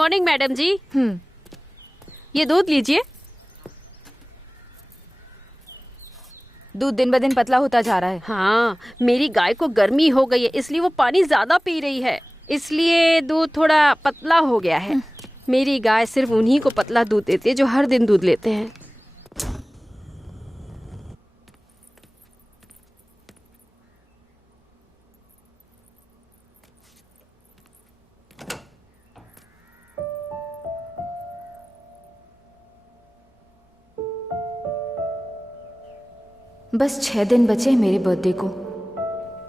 Morning madam जी। ये दूध लीजिए। दूध दिन ब दिन पतला होता जा रहा है। हाँ, मेरी गाय को गर्मी हो गई है, इसलिए वो पानी ज्यादा पी रही है, इसलिए दूध थोड़ा पतला हो गया है। मेरी गाय सिर्फ उन्हीं को पतला दूध देती है जो हर दिन दूध लेते हैं। बस 6 दिन बचे हैं मेरे बर्थडे को,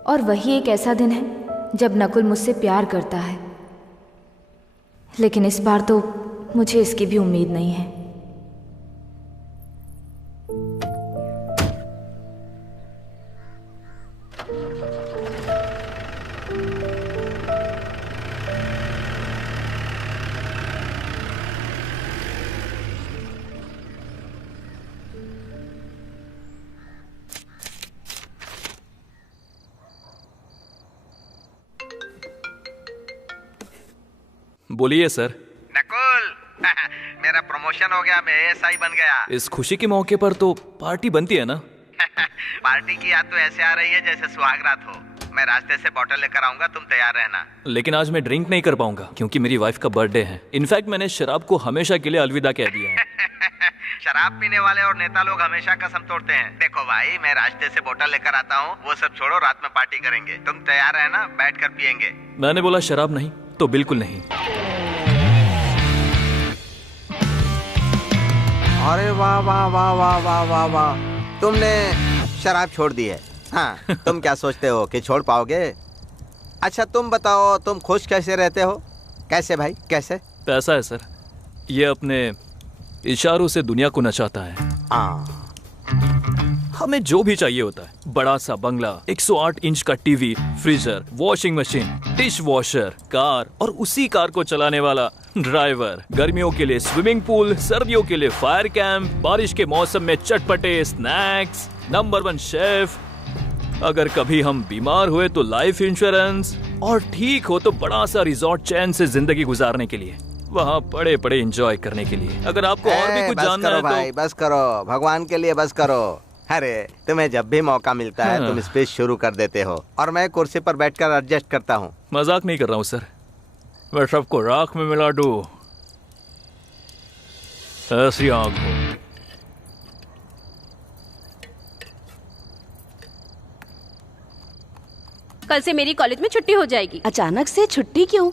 और वही एक ऐसा दिन है जब नकुल मुझसे प्यार करता है। लेकिन इस बार तो मुझे इसकी भी उम्मीद नहीं है। बोलिए सर। नकुल मेरा प्रमोशन हो गया, मैं एएसआई बन गया। इस खुशी के मौके पर तो पार्टी बनती है ना? पार्टी की याद तो ऐसे आ रही है जैसे सुहागरात हो। मैं रास्ते से बोतल लेकर आऊंगा, तुम तैयार रहना। लेकिन आज मैं ड्रिंक नहीं कर पाऊंगा क्योंकि मेरी वाइफ का बर्थडे है। इनफैक्ट मैंने शराब को हमेशा के लिए अलविदा कह दिया है। शराब पीने वाले और नेता लोग हमेशा कसम तोड़ते हैं। देखो भाई, मैं रास्ते से बोतल लेकर आता हूँ, वो सब छोड़ो, रात में पार्टी करेंगे। तुम तैयार रहना, बैठ कर पियेंगे। मैंने बोला शराब नहीं तो बिल्कुल नहीं। अरे वाह वाह वाह वाह वाह वाह वाह, तुमने शराब छोड़ दी है। हाँ, तुम क्या सोचते हो कि छोड़ पाओगे? अच्छा तुम बताओ, तुम खुश कैसे रहते हो? कैसे भाई, कैसे? पैसा है सर, ये अपने इशारों से दुनिया को नचाता है। हमें जो भी चाहिए होता है, बड़ा सा बंगला, 108 इंच का TV, freezer, washing machine, dish washer, car और उसी कार को चलाने वाला ड्राइवर, गर्मियों के लिए स्विमिंग पूल, सर्दियों के लिए फायर कैंप, बारिश के मौसम में चटपटे स्नैक्स, नंबर 1 शेफ, अगर कभी हम बीमार हुए तो लाइफ इंश्योरेंस, और ठीक हो तो बड़ा सा रिजॉर्ट चैन से जिंदगी गुजारने के लिए, वहाँ पड़े पड़े एंजॉय करने के लिए। अगर आपको और भी कुछ जानना है भाई, तो बस करो, भगवान के लिए बस करो। अरे तुम्हें जब भी मौका मिलता है तुम स्पीच शुरू कर देते हो और मैं कुर्सी पर बैठकर एडजस्ट करता हूँ। मजाक नहीं कर रहा हूँ सर, मैं सबको राख में मिला दूं, ऐसी आंख हो। कल से मेरी कॉलेज में छुट्टी हो जाएगी। अचानक से छुट्टी क्यों?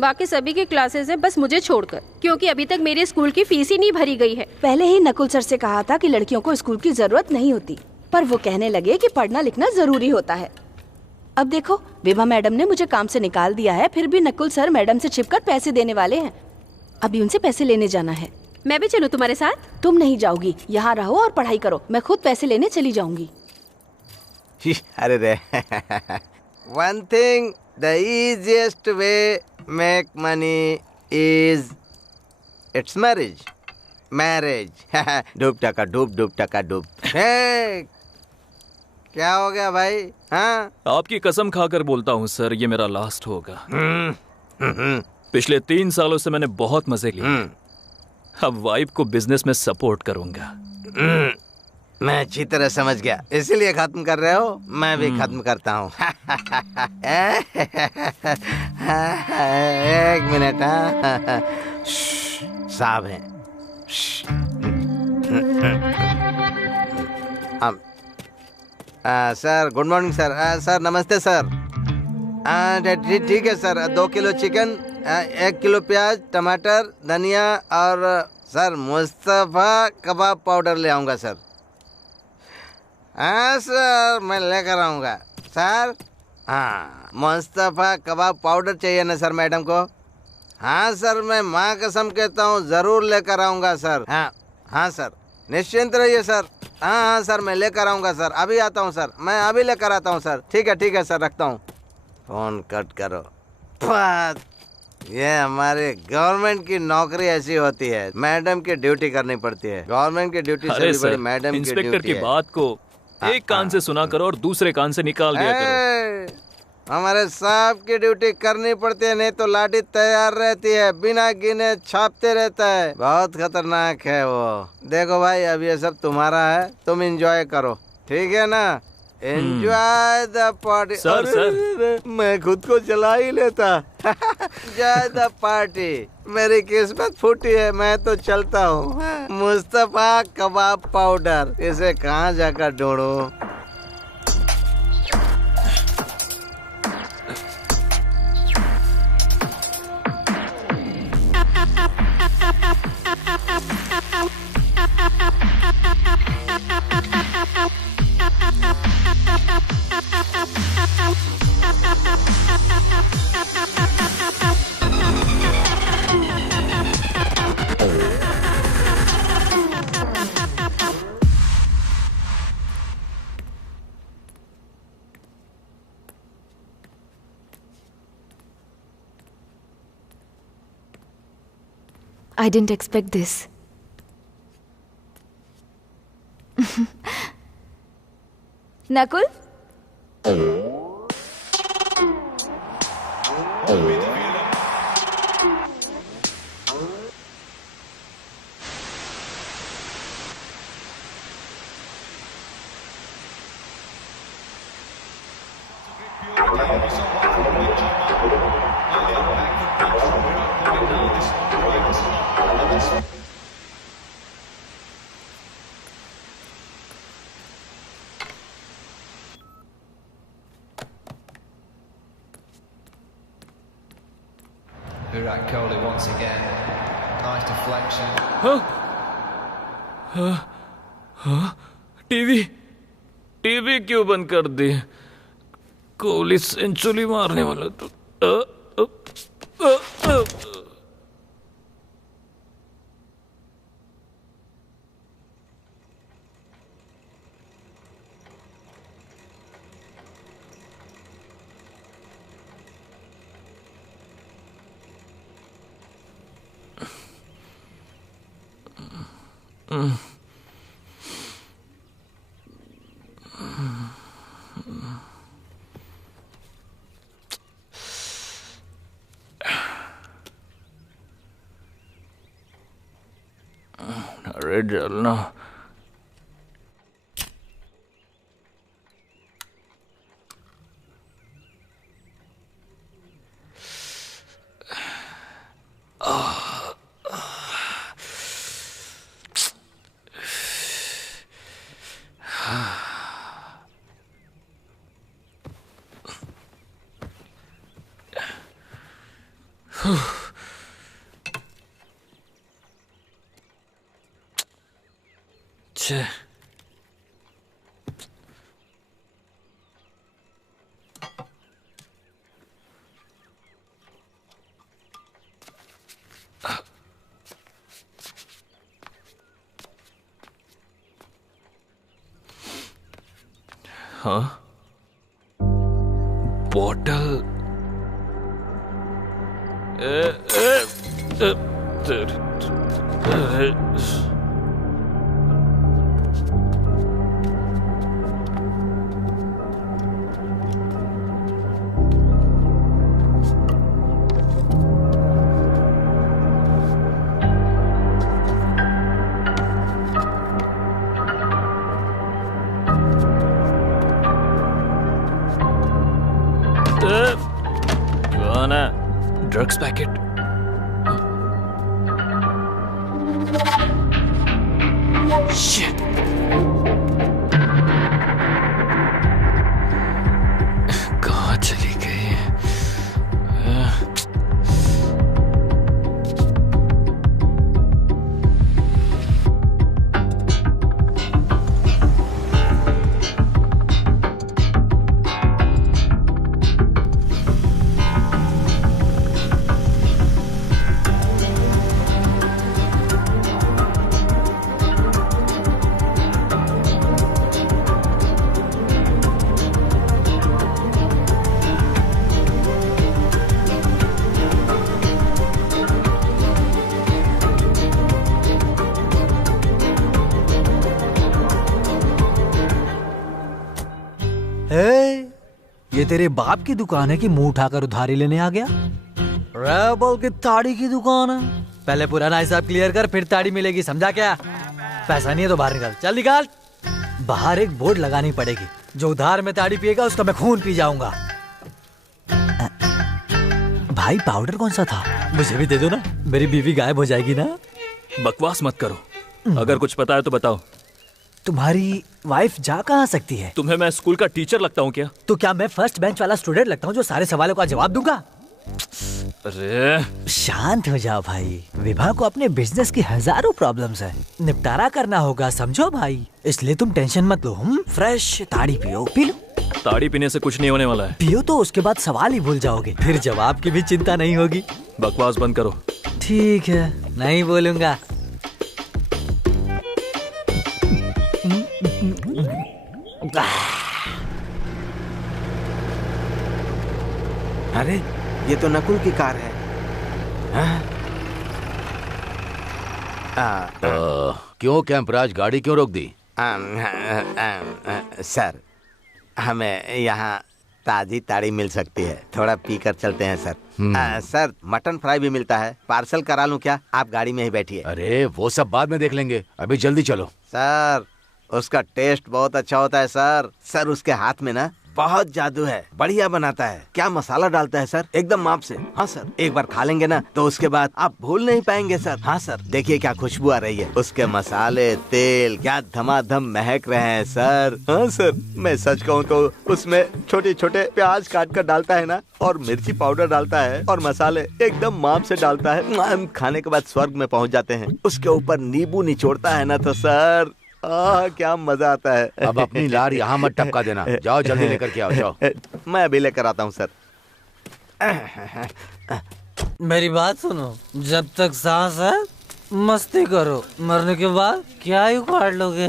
बाकी सभी की क्लासेस है, बस मुझे छोड़कर, क्योंकि अभी तक मेरे स्कूल की फीस ही नहीं भरी गई है। पहले ही नकुल सर से कहा था कि लड़कियों को स्कूल की जरूरत नहीं होती, पर वो कहने लगे कि पढ़ना लिखना जरूरी होता है। अब देखो, विभा मैडम ने मुझे काम से निकाल दिया है, फिर भी नकुल सर मैडम से छिपकर पैसे देने वाले हैं। अभी उनसे पैसे लेने जाना है। मैं भी चलूं तुम्हारे साथ? तुम नहीं जाओगी, यहाँ रहो और पढ़ाई करो, मैं खुद पैसे लेने चली जाऊंगी। अरे रे one thing, the easiest way make money is it's marriage. डूब टका डूब। क्या हो गया भाई? हाँ, आपकी कसम खाकर बोलता हूँ सर, ये मेरा लास्ट होगा। पिछले 3 सालों से मैंने बहुत मजे लिए। अब वाइफ को बिजनेस में सपोर्ट करूंगा। मैं अच्छी तरह समझ गया, इसीलिए खत्म कर रहे हो। मैं भी खत्म करता हूँ। एक मिनट। साहब हैं। Sir good morning sir. Sir नमस्ते सर। ठीक है सर, 2 किलो चिकन, 1 किलो प्याज, टमाटर, धनिया और सर मुस्तफा कबाब पाउडर ले आऊँगा सर। हाँ सर, मैं लेकर आऊँगा सर। हाँ, मुस्तफा कबाब पाउडर चाहिए ना सर मैडम को? हाँ सर, मैं माँ कसम कहता हूँ ज़रूर लेकर आऊँगा सर। हाँ सर, निश्चिंत रहिए सर। हाँ सर, मैं लेकर आऊँगा सर। अभी आता हूँ सर, मैं अभी लेकर आता हूँ सर। ठीक है सर, रखता हूँ। फ़ोन कट करो। ये हमारे गवर्नमेंट की नौकरी ऐसी होती है, मैडम की ड्यूटी करनी पड़ती है। गवर्नमेंट की ड्यूटी से भी बड़ी मैडम की ड्यूटी है। इंस्पेक्टर की बात को एक कान से सुना करो और दूसरे कान से निकाल दिया करो। हमारे साहब की ड्यूटी करनी पड़ती है, नहीं तो लाठी तैयार रहती है, बिना गिने छापते रहता है। बहुत खतरनाक है वो। देखो भाई, अब ये सब तुम्हारा है, तुम एंजॉय करो, ठीक है ना? Enjoy the party. सर, मैं खुद को जला ही लेता। Enjoy the party. मेरी किस्मत फूटी है, मैं तो चलता हूँ। मुस्तफा कबाब पाउडर, इसे कहाँ जाकर ढूंढूं? I didn't expect this. Nakul? Virat Kohli once again. Nice deflection. TV क्यों बंद कर दी? कोहली सेंचुरी मारने वाला तो अरे जलना। छे हाँ, बॉटल कौन है? Drugs packet. Shit. कहाँ चली गई? ये तेरे बाप की दुकान है कि मुंह उठाकर उधारी लेने आ गया? रैबल की ताड़ी की दुकान है। पहले पुराना हिसाब क्लियर कर, फिर ताड़ी मिलेगी, समझा क्या? पैसा नहीं है तो बाहर निकाल, चल निकाल। बाहर एक बोर्ड लगानी पड़ेगी, जो उधार में ताड़ी पिएगा उसका मैं खून पी जाऊंगा। भाई पाउडर कौन सा था? मुझे भी दे दो ना, मेरी बीवी गायब हो जाएगी ना। बकवास मत करो, अगर कुछ पता है तो बताओ। तुम्हारी वाइफ जा कहाँ सकती है? तुम्हें मैं स्कूल का टीचर लगता हूँ क्या? तो क्या मैं फर्स्ट बेंच वाला स्टूडेंट लगता हूँ जो सारे सवालों का जवाब दूंगा? अरे शांत हो जाओ भाई, विभा को अपने बिजनेस की हजारों प्रॉब्लम्स है, निपटारा करना होगा, समझो भाई। इसलिए तुम टेंशन मत लो। फ्रेश ताड़ी पियो, पी लो। ताड़ी पीने से कुछ नहीं होने वाला है। पियो तो उसके बाद सवाल ही भूल जाओगे, फिर जवाब की भी चिंता नहीं होगी। बकवास बंद करो। ठीक है, नहीं बोलूंगा। अरे ये तो नकुल की कार है। क्यों कैंपराज, गाड़ी क्यों रोक दी? सर, हमें यहाँ ताजी ताड़ी मिल सकती है, थोड़ा पी कर चलते हैं सर। सर, मटन फ्राई भी मिलता है, पार्सल करा लूँ क्या? आप गाड़ी में ही बैठिए। अरे वो सब बाद में देख लेंगे, अभी जल्दी चलो। सर, उसका टेस्ट बहुत अच्छा होता है सर। सर, उसके हाथ में ना बहुत जादू है, बढ़िया बनाता है। क्या मसाला डालता है सर, एकदम माप से। हाँ सर, एक बार खा लेंगे ना तो उसके बाद आप भूल नहीं पाएंगे सर। हाँ सर, देखिए क्या खुशबू आ रही है, उसके मसाले, तेल क्या धमाधम महक रहे हैं सर। हाँ सर, मैं सच कहूँ तो उसमें छोटे छोटे प्याज काट कर डालता है ना, और मिर्ची पाउडर डालता है, और मसाले एकदम माप से डालता है। खाने के बाद स्वर्ग में पहुँच जाते हैं। उसके ऊपर नींबू निचोड़ता है ना तो सर, क्या मजा आता है। अब अपनी लार यहाँ मत टपका देना, जाओ जल्दी लेकर के आओ, जाओ। मैं अभी लेकर आता हूँ सर। मेरी बात सुनो, जब तक सांस है मस्ती करो, मरने के बाद क्या ही उखाड़ लोगे।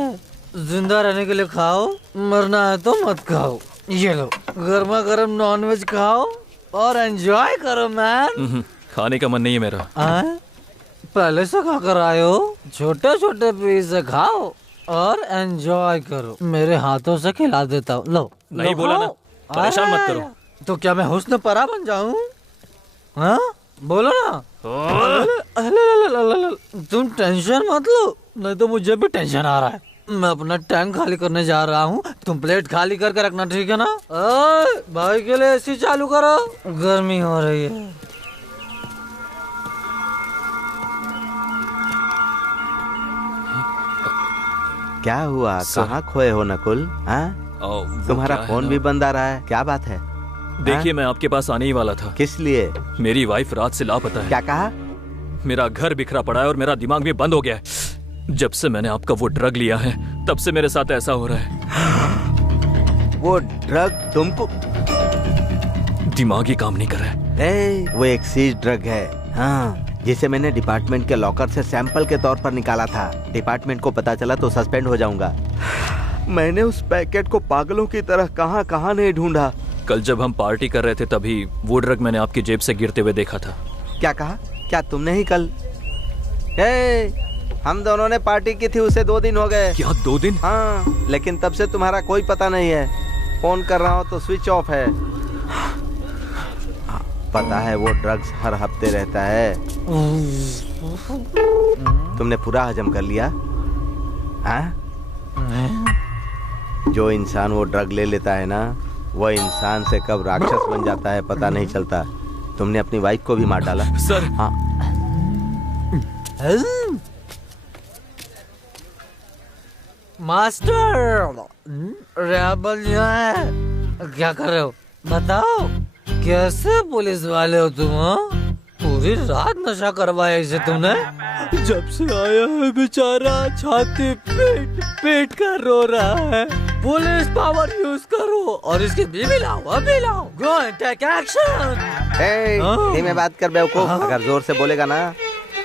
जिंदा रहने के लिए खाओ, मरना है तो मत खाओ। ये लो, गर्मा गर्म नॉनवेज खाओ और एंजॉय करो मैन। खाने का मन नहीं है मेरा। पहले से खा कर आए हो, छोटे छोटे पीस खाओ और एंजॉय करो। मेरे हाथों से खिला देता हूँ, लो। नहीं बोला ना, परेशान मत करो। तो क्या मैं हुस्न परा बन जाऊँ? हाँ बोलो ना। तुम टेंशन मत लो, नहीं तो मुझे भी टेंशन आ रहा है। मैं अपना टैंक खाली करने जा रहा हूँ, तुम प्लेट खाली करके रखना, ठीक है ना? भाई के लिए एसी चालू करो, गर्मी हो रही है। क्या हुआ, कहाँ खोए हो नकुल? तुम्हारा फोन भी बंद आ रहा है, क्या बात है? देखिए, मैं आपके पास आने ही वाला था। किस लिए? मेरी वाइफ रात से लापता है। क्या कहा? मेरा घर बिखरा पड़ा है और मेरा दिमाग भी बंद हो गया है। जब से मैंने आपका वो ड्रग लिया है, तब से मेरे साथ ऐसा हो रहा है। वो ड्रग तुमको? दिमाग ही काम नहीं कर रहा है। वो एक सीज ड्रग है, हाँ, जिसे मैंने डिपार्टमेंट के लॉकर से सैंपल के तौर पर निकाला था। डिपार्टमेंट को पता चला तो सस्पेंड हो जाऊंगा। मैंने उस पैकेट को पागलों की तरह कहां कहां नहीं ढूंढा। कल जब हम पार्टी कर रहे थे तभी वो ड्रग मैंने आपकी जेब से गिरते हुए देखा था। क्या कहा? क्या तुमने ही कल? हम दोनों ने पार्टी की थी, उसे 2 दिन हो गए। क्या 2 दिन? हाँ, लेकिन तब से तुम्हारा कोई पता नहीं है। फोन कर रहा हूँ तो स्विच ऑफ है। पता है वो ड्रग्स हर हफ्ते रहता है। तुमने पूरा हजम कर लिया? हाँ? जो इंसान वो ड्रग ले लेता है ना, वो इंसान से कब राक्षस बन जाता है पता नहीं चलता। तुमने अपनी वाइफ को भी मार डाला। सर। हाँ। मास्टर, रेबल है, क्या कर रहे हो बताओ? कैसे पुलिस वाले हो तुम? पूरी रात नशा करवाया इसे तुमने? जब से आया है बेचारा छाती पेट पेट कर रो रहा है। पुलिस पावर यूज करो और इसकी बीवी लाओ, अभी लाओ। Go and take action. धीमे बात कर बेवकूफ। अगर जोर से बोलेगा ना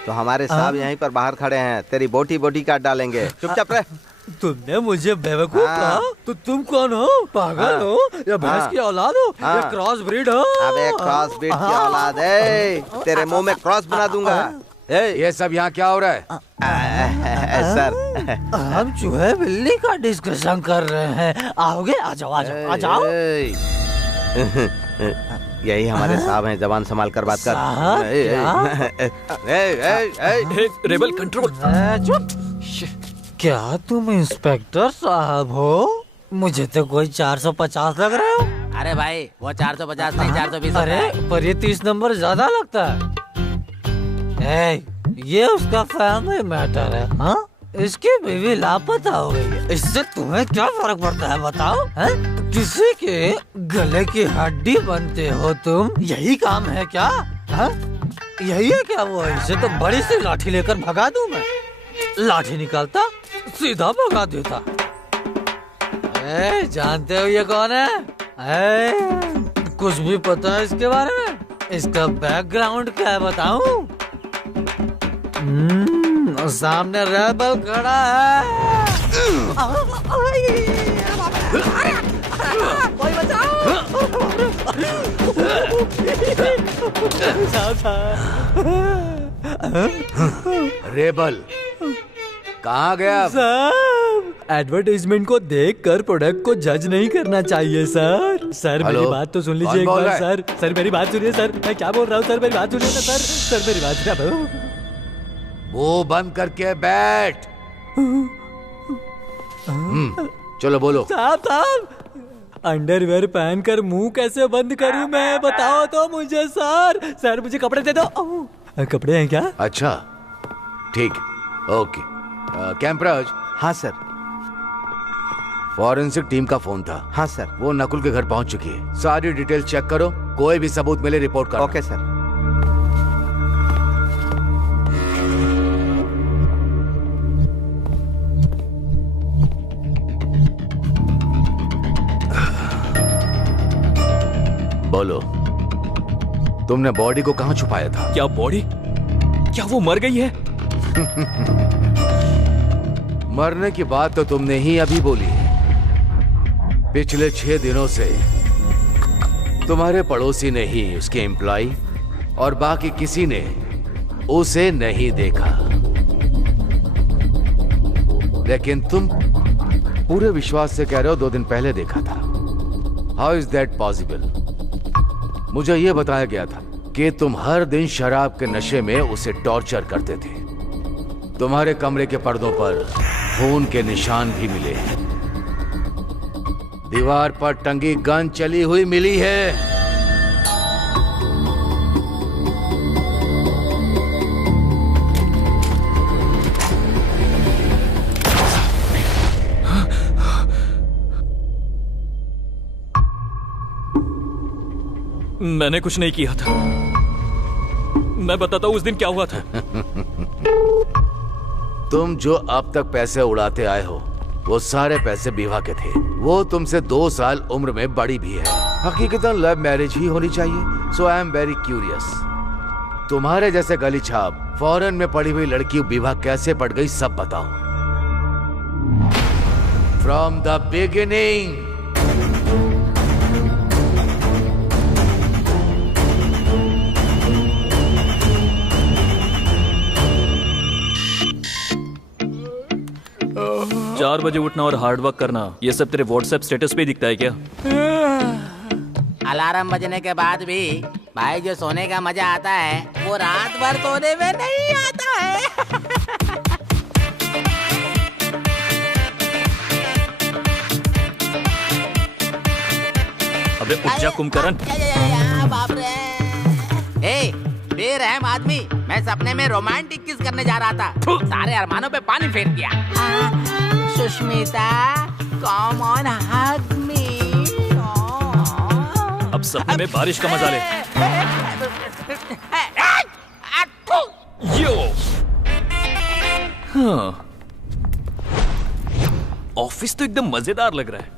तो हमारे साहब यहीं पर बाहर खड़े हैं, तेरी बोटी बोटी काट डालेंगे। चुपचाप रह। तुमने मुझे बेवकूफ कहा? तो तुम कौन हो? पागल हो या भैंस की औलाद हो या क्रॉस ब्रीड हो? अबे क्रॉस ब्रीड की औलाद है, तेरे मुंह में क्रॉस बना दूंगा। ये सब यहाँ क्या हो रहा है? सर, हम चूहे बिल्ली का डिस्कशन कर रहे हैं। आओगे? आ जाओ आ जाओ आ जाओ। यही हमारे साहब हैं, जबान संभाल कर बात कर। साहब? Rebel control. चुप। क्या तुम इंस्पेक्टर साहब हो? मुझे तो कोई 450 लग रहे हो। अरे भाई वो 450 नहीं 420। अरे पर ये 30 नंबर ज्यादा लगता है। ये उसका फैमिली मैटर है। हाँ, इसकी बीवी लापता हो गई है। इससे तुम्हें क्या फर्क पड़ता है बताओ? है? किसी के गले की हड्डी बनते हो तुम, यही काम है क्या? है? यही है क्या वो? इसे तो बड़ी सी लाठी लेकर भगा दूं मैं। लाठी निकालता सीधा भगा देता। जानते हो ये कौन है? कुछ भी पता है इसके बारे में? इसका बैकग्राउंड क्या है बताऊं? सामने रेबल खड़ा है। कोई बचाओ। रेबल कहाँ गया? साहब, एडवर्टाइजमेंट को देखकर प्रोडक्ट को जज नहीं करना चाहिए सर। सर मेरी बात तो सुन लीजिए एक बार सर। सर मेरी बात सुनिए सर, मैं क्या बोल रहा हूँ सर, मेरी बात सुनिए ना सर। सर मेरी बात सुनिए। वो बंद करके बैठ। चलो बोलो। साहब अंडरवेयर पहनकर मुंह कैसे बंद करूं मैं, बताओ तो मुझे सर। सर मुझे कपड़े दे दो। कपड़े हैं क्या? अच्छा ठीक, ओके। कैंपराज। हाँ सर। फॉरेंसिक टीम का फोन था। हाँ सर। वो नकुल के घर पहुंच चुकी है। सारी डिटेल चेक करो, कोई भी सबूत मिले रिपोर्ट करो। Okay sir. बोलो, तुमने बॉडी को कहाँ छुपाया था? क्या बॉडी? क्या वो मर गई है? मरने की बात तो तुमने ही अभी बोली है। पिछले 6 दिनों से तुम्हारे पड़ोसी ने ही उसके एम्प्लॉय और बाकी किसी ने उसे नहीं देखा, लेकिन तुम पूरे विश्वास से कह रहे हो 2 दिन पहले देखा था। How is that possible? मुझे यह बताया गया था कि तुम हर दिन शराब के नशे में उसे टॉर्चर करते थे। तुम्हारे कमरे के पर्दों पर खून के निशान भी मिले हैं। दीवार पर टंगी गन चली हुई मिली है। मैंने कुछ नहीं किया था। मैं बताता हूं उस दिन क्या हुआ था। तुम जो अब तक पैसे उड़ाते आए हो वो सारे पैसे विवाह के थे। वो तुमसे 2 साल उम्र में बड़ी भी है। हकीकतन लव मैरिज ही होनी चाहिए। सो आई एम वेरी क्यूरियस, तुम्हारे जैसे गली छाप फॉरेन में पड़ी हुई लड़की विवाह कैसे पड़ गई, सब बताओ। From the beginning. चार बजे उठना और हार्ड वर्क करना, ये सब तेरे व्हाट्सएप स्टेटस पे दिखता है क्या? अलार्म बजने के बाद भी भाई जो सोने का मजा आता है वो रात भर सोने में नहीं आता है। अबे उठ जा कुंभकर्ण। बाप रे। ए, बेरहम आदमी, मैं सपने में रोमांटिक किस करने जा रहा था, सारे अरमानों पे पानी फेर दिया। सुष्मिता, कम ऑन हग मी। अब सपने में बारिश का मजा ले। यो। हाँ। ऑफिस तो एकदम मजेदार लग रहा है।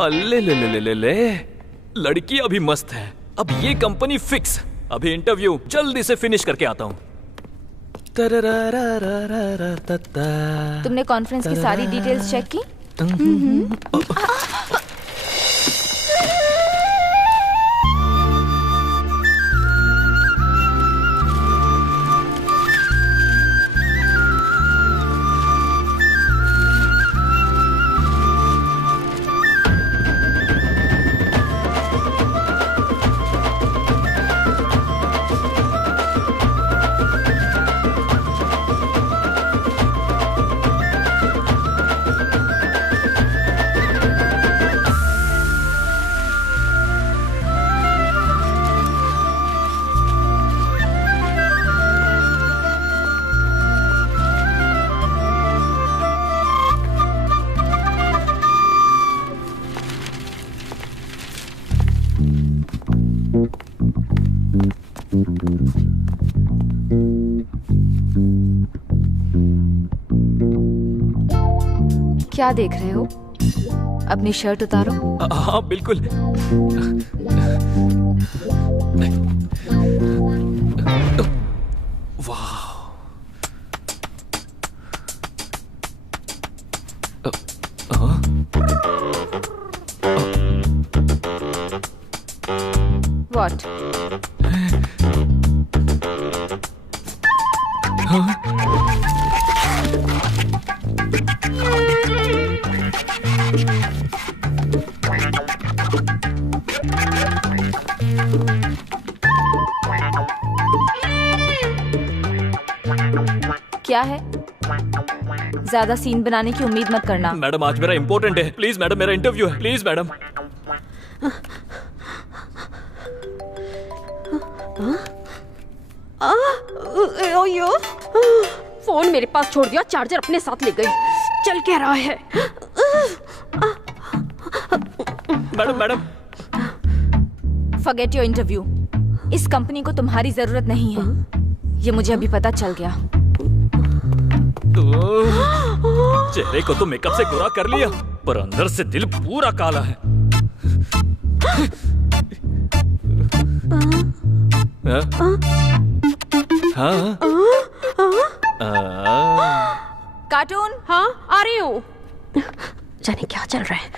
अल्ले ले ले ले ले ले, लड़की अभी मस्त है। अब ये कंपनी फिक्स। अभी इंटरव्यू जल्दी से फिनिश करके आता हूँ। तुमने कॉन्फ्रेंस की सारी डिटेल्स चेक की? क्या देख रहे हो? अपनी शर्ट उतारो। हाँ बिल्कुल। वाह। What? क्या है? ज्यादा सीन बनाने की उम्मीद मत करना। मैडम आज मेरा इम्पोर्टेंट है, प्लीज मैडम, मेरा इंटरव्यू है, प्लीज मैडम। फोन मेरे पास छोड़ दिया, चार्जर अपने साथ ले गई। चल क्या रहा है? Madam madam. Forget your interview. इस कंपनी को तुम्हारी जरूरत नहीं है, ये मुझे अभी पता चल गया। चेहरे को तो मेकअप से गोरा कर लिया, पर अंदर से दिल पूरा काला है। हाँ? कार्टून। हाँ आ रही हूँ। जाने क्या चल रहा है।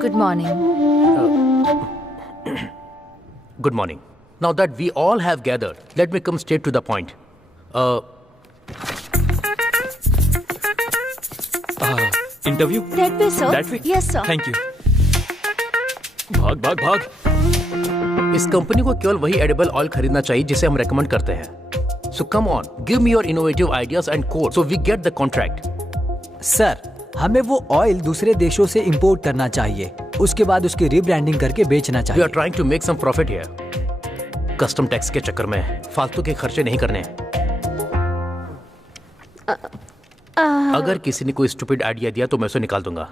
Good morning. Good morning. Now that we all have gathered, let me come straight to the point. Interview? That way, sir. That way? Yes, sir. Thank you. भाग भाग भाग। इस कंपनी को केवल वही एडिबल ऑयल खरीदना चाहिए जिसे हम रेकमेंड करते हैं। So come on, give me your innovative ideas and code so we get the contract. Sir, हमें वो ऑयल दूसरे देशों से इंपोर्ट करना चाहिए, उसके बाद उसकी रीब्रांडिंग करके बेचना चाहिए। We are trying to make some profit here. Custom tax के चक्कर में फालतू के खर्चे नहीं करने। अगर किसी ने कोई स्टूपिड आइडिया दिया तो मैं उसे निकाल दूंगा।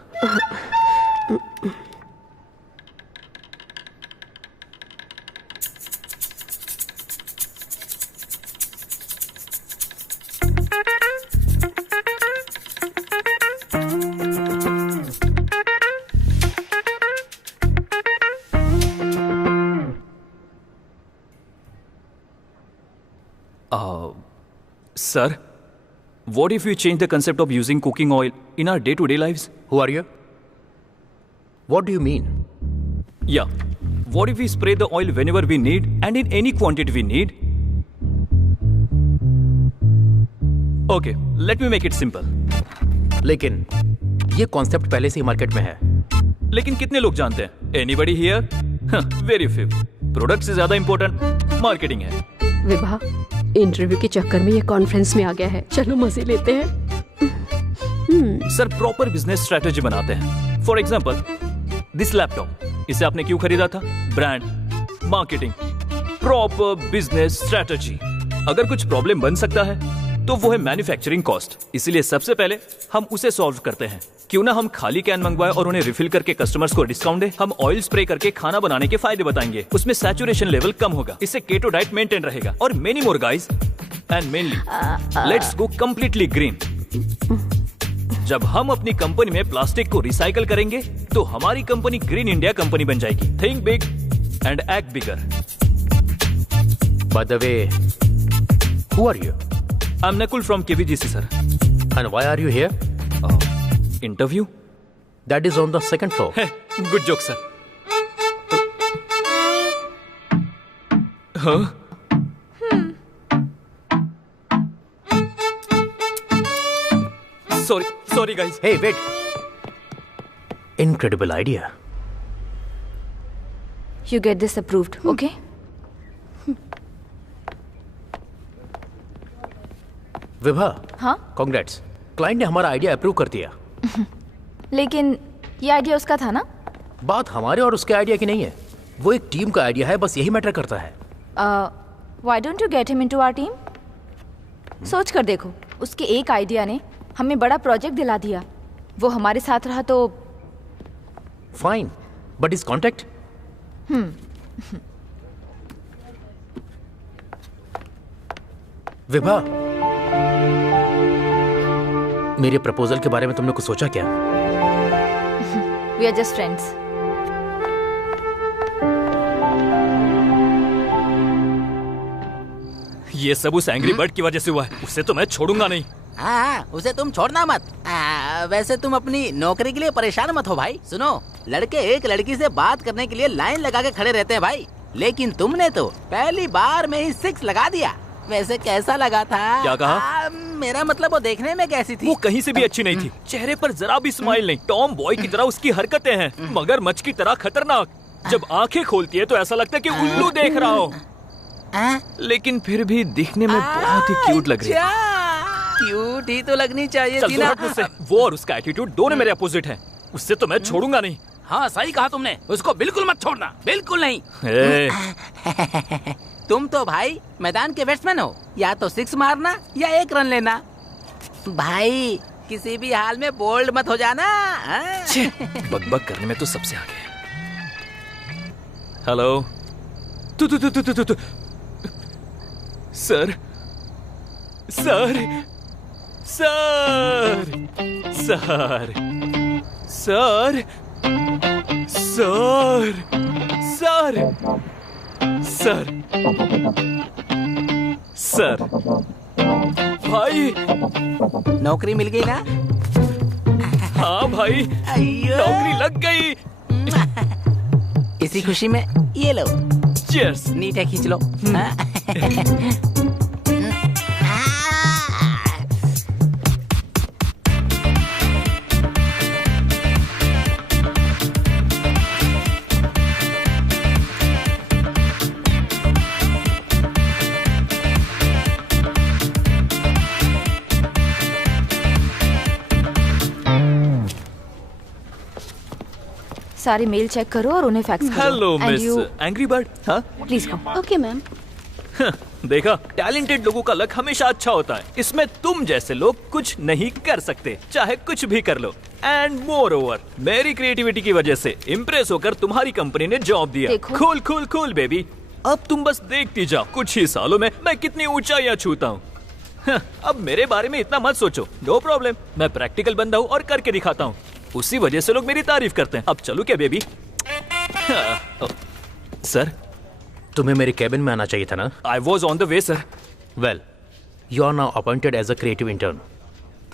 Sir, what if we change the concept of using cooking oil in our day-to-day lives? Who are you? What do you mean? Yeah. What if we spray the oil whenever we need and in any quantity we need? Okay, let me make it simple. लेकिन ये concept पहले से ही market में है। लेकिन कितने लोग जानते हैं? Anybody here? Very few. Product से ज्यादा इंपॉर्टेंट मार्केटिंग है। विभा, इंटरव्यू के चक्कर में ये कॉन्फ्रेंस में आ गया है, चलो मजे लेते हैं। सर प्रॉपर बिजनेस स्ट्रेटेजी बनाते हैं। फॉर एग्जाम्पल दिस लैपटॉप, इसे आपने क्यों खरीदा था? Brand, marketing, proper business strategy. अगर कुछ प्रॉब्लम बन सकता है तो वो है मैन्युफैक्चरिंग कॉस्ट, इसीलिए सबसे पहले हम उसे सॉल्व करते हैं। क्यों ना हम खाली कैन मंगवाए और उन्हें रिफिल करके कस्टमर्स को डिस्काउंट दे। हम ऑयल स्प्रे करके खाना बनाने के फायदे बताएंगे, उसमें सैचुरेशन लेवल कम होगा, इससे केटो डाइट मेंटेन रहेगा और many more guys. And mainly let's go completely green. जब हम अपनी कंपनी में प्लास्टिक को रिसाइकल करेंगे तो हमारी कंपनी ग्रीन इंडिया कंपनी बन जाएगी। Think big and act bigger. By the way, who are you? I am Nakul from KVGC sir. And why are you here? Interview? That is on the second floor. Hey, good joke, sir. Huh? Sorry, guys. Hey, wait. Incredible idea. You get this approved, okay? Vibha, हाँ? Congrats. Client ने हमारा idea approve कर दिया। लेकिन ये idea उसका था ना? बात हमारे और उसके आइडिया की नहीं है, वो एक टीम का आइडिया है, बस यही मैटर करता है। Why don't you get him into our team? सोच कर देखो, उसके एक आइडिया ने हमें बड़ा प्रोजेक्ट दिला दिया। वो हमारे साथ रहा तो fine, but is contact? Vibha, मेरे प्रपोजल के बारे में तुमने कुछ सोचा क्या? We are just friends. ये सब उस एंग्री बर्ड की वजह से हुआ है, उसे तो मैं छोड़ूंगा नहीं। हाँ, उसे तुम छोड़ना मत। वैसे तुम अपनी नौकरी के लिए परेशान मत हो भाई। सुनो, लड़के एक लड़की से बात करने के लिए लाइन लगा के खड़े रहते हैं भाई, लेकिन तुमने तो पहली बार में ही 6 लगा दिया। वैसे कैसा लगा था? क्या कहा? मेरा मतलब वो देखने में कैसी थी? वो कहीं से भी अच्छी नहीं थी, चेहरे पर जरा भी स्माइल नहीं, टॉम बॉय की तरह उसकी हरकतें हैं, मगरमच्छ की तरह खतरनाक। जब आंखें खोलती है तो ऐसा लगता है कि उल्लू देख रहा हो, लेकिन फिर भी दिखने में बहुत ही क्यूट लग रही है। क्यूट ही तो लगनी चाहिए थी ना। वो और उसका एटीट्यूड दोनों मेरे अपोजिट हैं, उससे तो मैं छोड़ूंगा नहीं। हाँ सही कहा तुमने, उसको बिल्कुल मत छोड़ना, बिल्कुल नहीं। तुम तो भाई मैदान के बैट्समैन हो, या तो 6 मारना या 1 रन लेना। भाई किसी भी हाल में बोल्ड मत हो जाना। बकबक करने में तो सबसे आगे है। हेलो, तू sir sir sir sir sir sir sir sir sir भाई, नौकरी मिल गई ना? हाँ भाई, नौकरी लग गई। इसी खुशी में ये लो, चीयर्स। नीचे खींच लो। सारे मेल चेक करो और उन्हें फैक्स करो। Hello miss angry bird. हाँ प्लीज कम। Okay ma'am. देखा, टैलेंटेड लोगों का लक हमेशा अच्छा होता है, इसमें तुम जैसे लोग कुछ नहीं कर सकते, चाहे कुछ भी कर लो। एंड मोर ओवर, मेरी क्रिएटिविटी की वजह से इम्प्रेस होकर तुम्हारी कंपनी ने जॉब दिया। कूल कूल कूल बेबी, अब तुम बस देखती जाओ, कुछ ही सालों में मैं कितनी ऊंचाइयां छूता हूँ। अब मेरे बारे में इतना मत सोचो, नो प्रॉब्लम, मैं प्रैक्टिकल बंदा हूँ और करके दिखाता हूँ, उसी वजह से लोग मेरी तारीफ करते हैं। अब चलो क्या बेबी? सर, तुम्हें मेरे कैबिन में आना चाहिए था ना? I was on the way sir. Well, you are now appointed as a creative intern.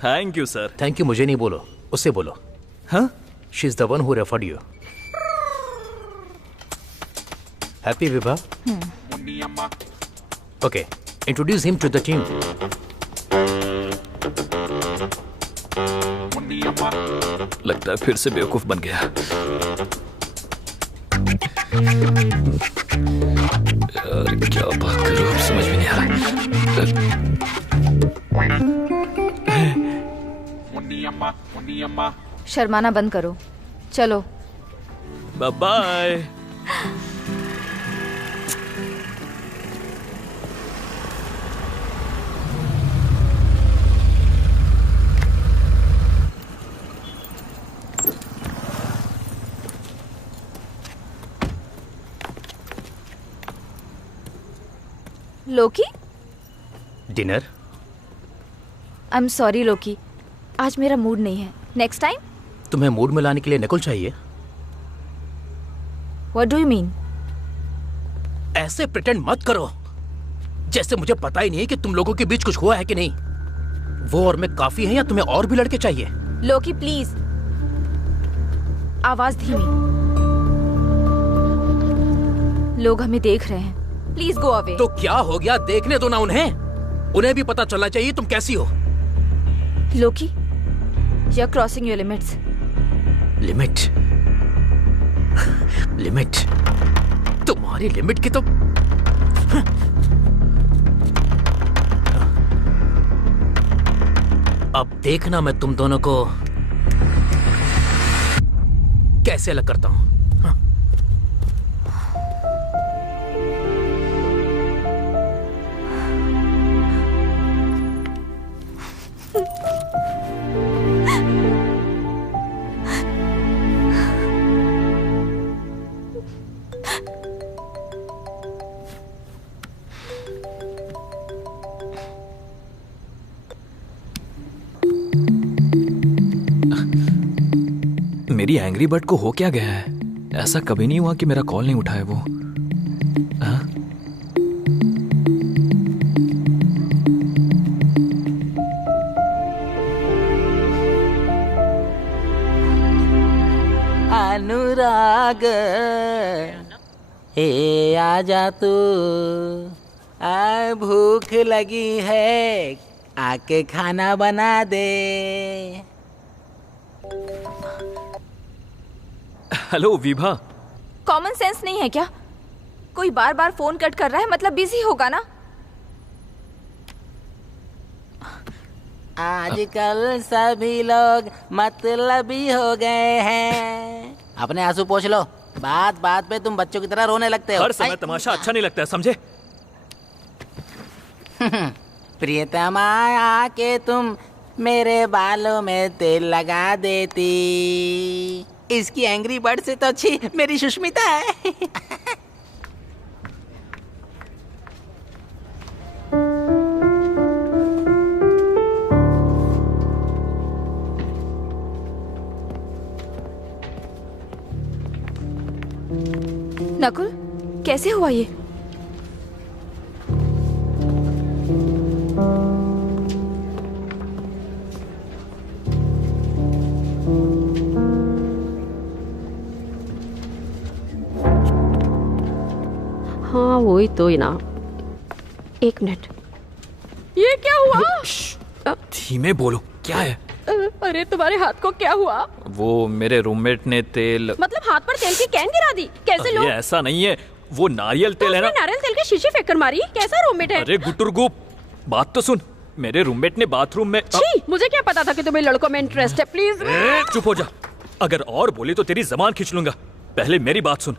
Thank you sir. Thank you मुझे नहीं बोलो, उससे बोलो। हाँ? She is the one who referred you. Happy Vibha? Okay, introduce him to the team. लगता है फिर से बेवकूफ बन गया। यार क्या बात करूं, अब समझ में नहीं आ रहा। शर्माना बंद करो, चलो। Bye bye. Loki? Dinner? I am sorry Loki, आज मेरा मूड नहीं है। Next time? तुम्हें मूड में लाने के लिए नकुल चाहिए? What do you mean? ऐसे प्रिटेंड मत करो जैसे मुझे पता ही नहीं है कि तुम लोगों के बीच कुछ हुआ है कि नहीं। वो और मैं काफी हैं या तुम्हें और भी लड़के चाहिए? लोकी प्लीज, आवाज धीमी, लोग हमें देख रहे हैं, प्लीज गो अवे। तो क्या हो गया, देखने दो ना उन्हें, उन्हें भी पता चलना चाहिए तुम कैसी हो। Loki, you are crossing your limits. Limit? Limit? तुम्हारी लिमिट की तो अब देखना मैं तुम दोनों को कैसे अलग करता हूं। मेरी एंग्री बर्ड को हो क्या गया है? ऐसा कभी नहीं हुआ कि मेरा कॉल नहीं उठाए वो। हाँ? अनुराग हे आजा तू, आ भूख लगी है, आके खाना बना दे। हेलो विभा। कॉमन सेंस नहीं है क्या? कोई बार बार फोन कट कर रहा है, मतलब बिजी होगा ना। आजकल सभी लोग मतलबी हो गए हैं। अपने आंसू पोंछ लो, बात बात पे तुम बच्चों की तरह रोने लगते हो। हर समय तमाशा अच्छा नहीं लगता है, समझे? प्रियतमा, आके तुम मेरे बालों में तेल लगा देती। इसकी एंग्री बर्ड से तो अच्छी मेरी सुष्मिता है। नकुल, कैसे हुआ ये? हाँ वही तो ही ना। एक मिनट, ये क्या हुआ? धीमे बोलो, क्या है? अरे तुम्हारे हाथ को क्या हुआ? वो मेरे रूममेट ने तेल, मतलब हाथ पर तेल की कैन गिरा दी? कैसे लोग? ये ऐसा नहीं है, वो नारियल तेल है ना। नारियल तेल की शीशी फेंक कर मारी? कैसा रूममेट है? अरे गुटुरगुप, बात तो सुन। मेरे रूममेट ने बाथरूम में छी, मुझे क्या पता था कि तुम्हें लड़कों में इंटरेस्ट है। प्लीज चुप हो जा, अगर और बोली तो तेरी जबान खींच लूंगा। पहले मेरी बात सुन।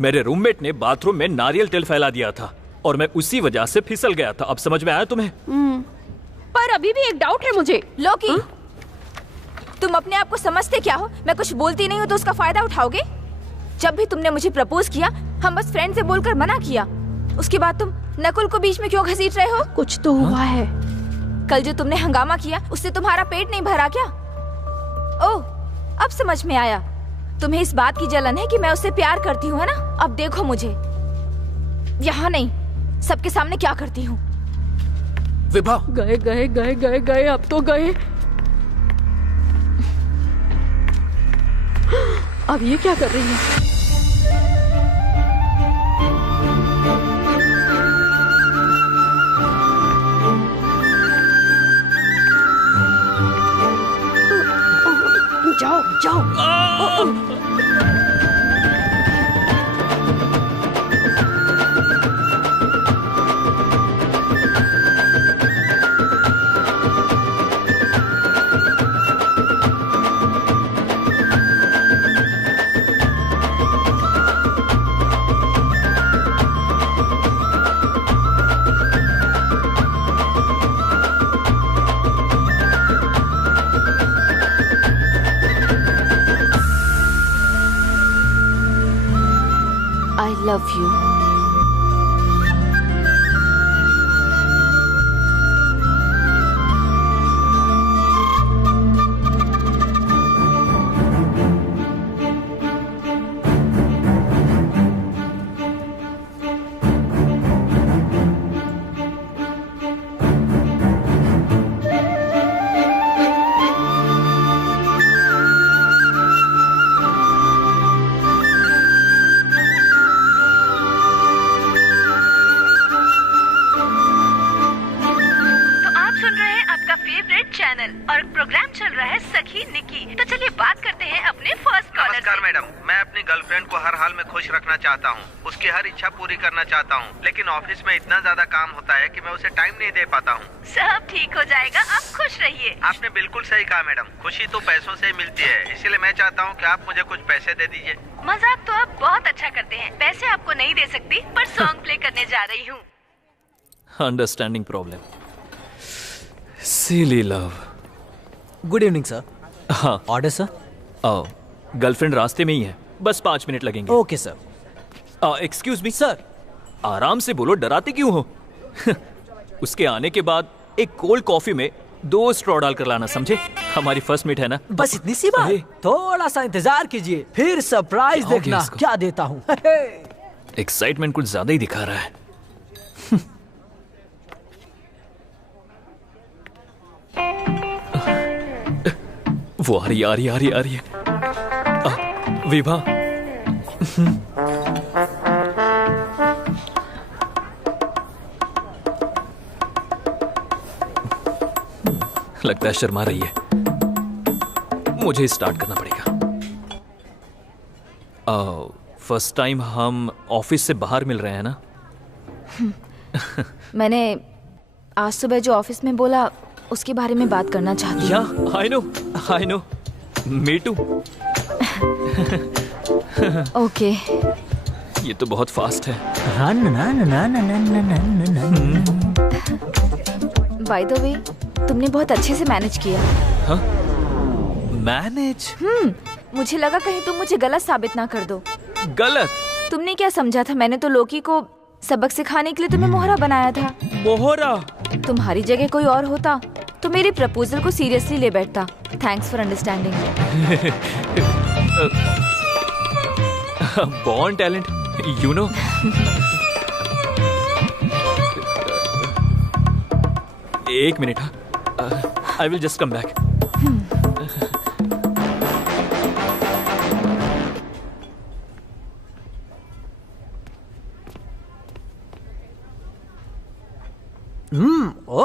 मेरे रूममेट ने बाथरूम में नारियल तेल फैला दिया था और मैं उसी वजह से फिसल गया था। अब समझ में आया तुम्हें? पर अभी भी एक डाउट है मुझे। लोकी, तुम अपने आप को समझते क्या हो? मैं कुछ बोलती नहीं हूँ तो उसका फायदा उठाओगे? जब भी तुमने मुझे प्रपोज किया, हम बस फ्रेंड से बोलकर मना किया। उसके बाद तुम नकुल को बीच में क्यों घसीट रहे हो? कुछ तो हुआ है। कल जो तुमने हंगामा किया, उससे तुम्हारा पेट नहीं भरा क्या? ओह, अब समझ में आया। तुम्हें इस बात की जलन है कि मैं उससे प्यार करती हूँ, है ना? अब देखो मुझे, यहाँ नहीं, सबके सामने क्या करती हूँ। विभा, गए गए गए गए गए, अब तो गए। अब ये क्या कर रही है? जाओ जाओ। I love you. और प्रोग्राम चल रहा है सखी निकी। तो चलिए बात करते हैं अपने फर्स्ट कॉलर। नमस्कार मैडम, मैं अपनी गर्लफ्रेंड को हर हाल में खुश रखना चाहता हूँ, उसकी हर इच्छा पूरी करना चाहता हूँ, लेकिन ऑफिस में इतना ज्यादा काम होता है कि मैं उसे टाइम नहीं दे पाता हूँ। सब ठीक हो जाएगा, आप खुश रहिए। आपने बिल्कुल सही कहा मैडम, खुशी तो पैसों से ही मिलती है, इसीलिए मैं चाहता हूँ कि आप मुझे कुछ पैसे दे दीजिए। मजाक तो आप बहुत अच्छा करते हैं, पैसे आपको नहीं दे सकती, पर सॉन्ग प्ले करने जा रही हूँ। Understanding problem. Silly love. Good evening sir. हाँ, ऑर्डर सर। आओ, गर्लफ्रेंड रास्ते में ही है, बस 5 मिनट लगेंगे। Okay sir. Excuse me sir, आराम से बोलो, डराते क्यों हो? उसके आने के बाद एक कोल्ड कॉफी में 2 स्ट्रॉ डाल कर लाना, समझे? हमारी फर्स्ट मीट है ना। बस इतनी सी बात। थोड़ा सा इंतजार कीजिए, फिर सरप्राइज देखना क्या देता हूँ। एक्साइटमेंट कुछ ज्यादा ही दिखा रहा है। वो आ रही है। विभा, लगता है शर्मा रही है। मुझे स्टार्ट करना पड़ेगा। फर्स्ट टाइम हम ऑफिस से बाहर मिल रहे हैं ना। मैंने आज सुबह जो ऑफिस में बोला उसके बारे में बात करना चाहती हूँ। I know, me too. Okay. ये तो बहुत फास्ट है। बाय द वे, तुमने बहुत अच्छे से मैनेज किया। हाँ? मैनेज? मुझे लगा कहीं तुम मुझे गलत साबित ना कर दो। गलत? तुमने क्या समझा था? मैंने तो लोकी को सबक सिखाने के लिए तुम्हें मोहरा बनाया था। मोहरा? तुम्हारी जगह कोई और होता तो मेरे प्रपोजल को सीरियसली ले बैठता। Thanks for understanding. Born talent, you know. एक minute, I will just come back.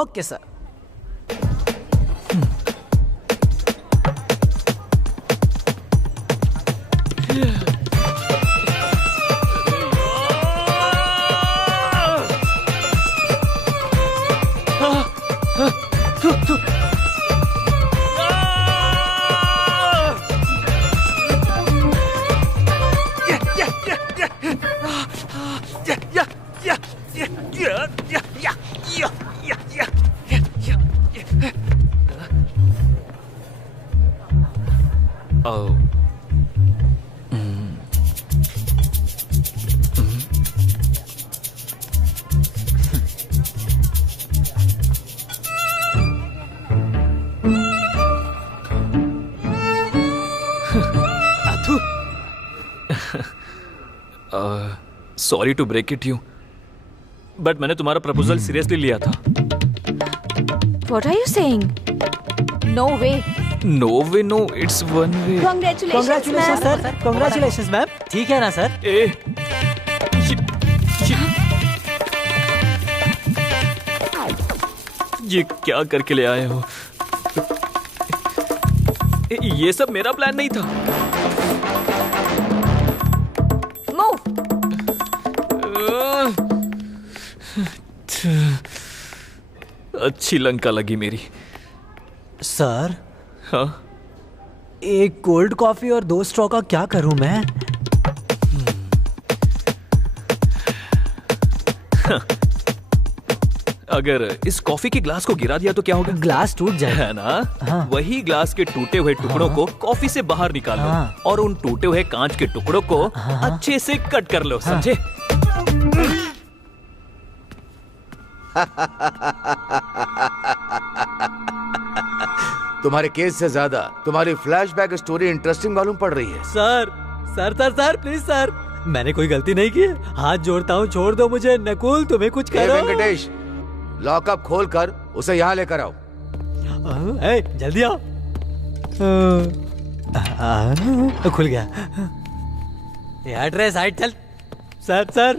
Okay sir. Sorry to break it you, but मैंने तुम्हारा प्रपोजल सीरियसली लिया था। What are you saying? No way. No way, no, it's one way. Congratulations sir. Congratulations ma'am. ठीक है ना sir? ये क्या करके ले आए हो? ये सब मेरा प्लान नहीं था। अच्छी लंका लगी मेरी। सर? हाँ? एक कोल्ड कॉफी और 2 स्ट्रॉ का क्या करूं मैं? अगर इस कॉफी के ग्लास को गिरा दिया तो क्या होगा? ग्लास टूट जाएगा, है ना? हाँ। वही ग्लास के टूटे हुए टुकड़ों को कॉफी से बाहर निकालो। हाँ। और उन टूटे हुए कांच के टुकड़ों को अच्छे से कट कर लो। हाँ। समझे? तुम्हारे केस से ज्यादा तुम्हारी फ्लैशबैक स्टोरी इंटरेस्टिंग मालूम पड़ रही है। Sir sir sir sir please sir, मैंने कोई गलती नहीं की। हाथ जोड़ता हूँ, छोड़ दो मुझे। नकुल तुम्हें कुछ करो। वेंकटेश, लॉकअप खोल कर उसे यहाँ लेकर आओ। जल्दी आओ। खुल गया। एड्रेस साइड चल। सर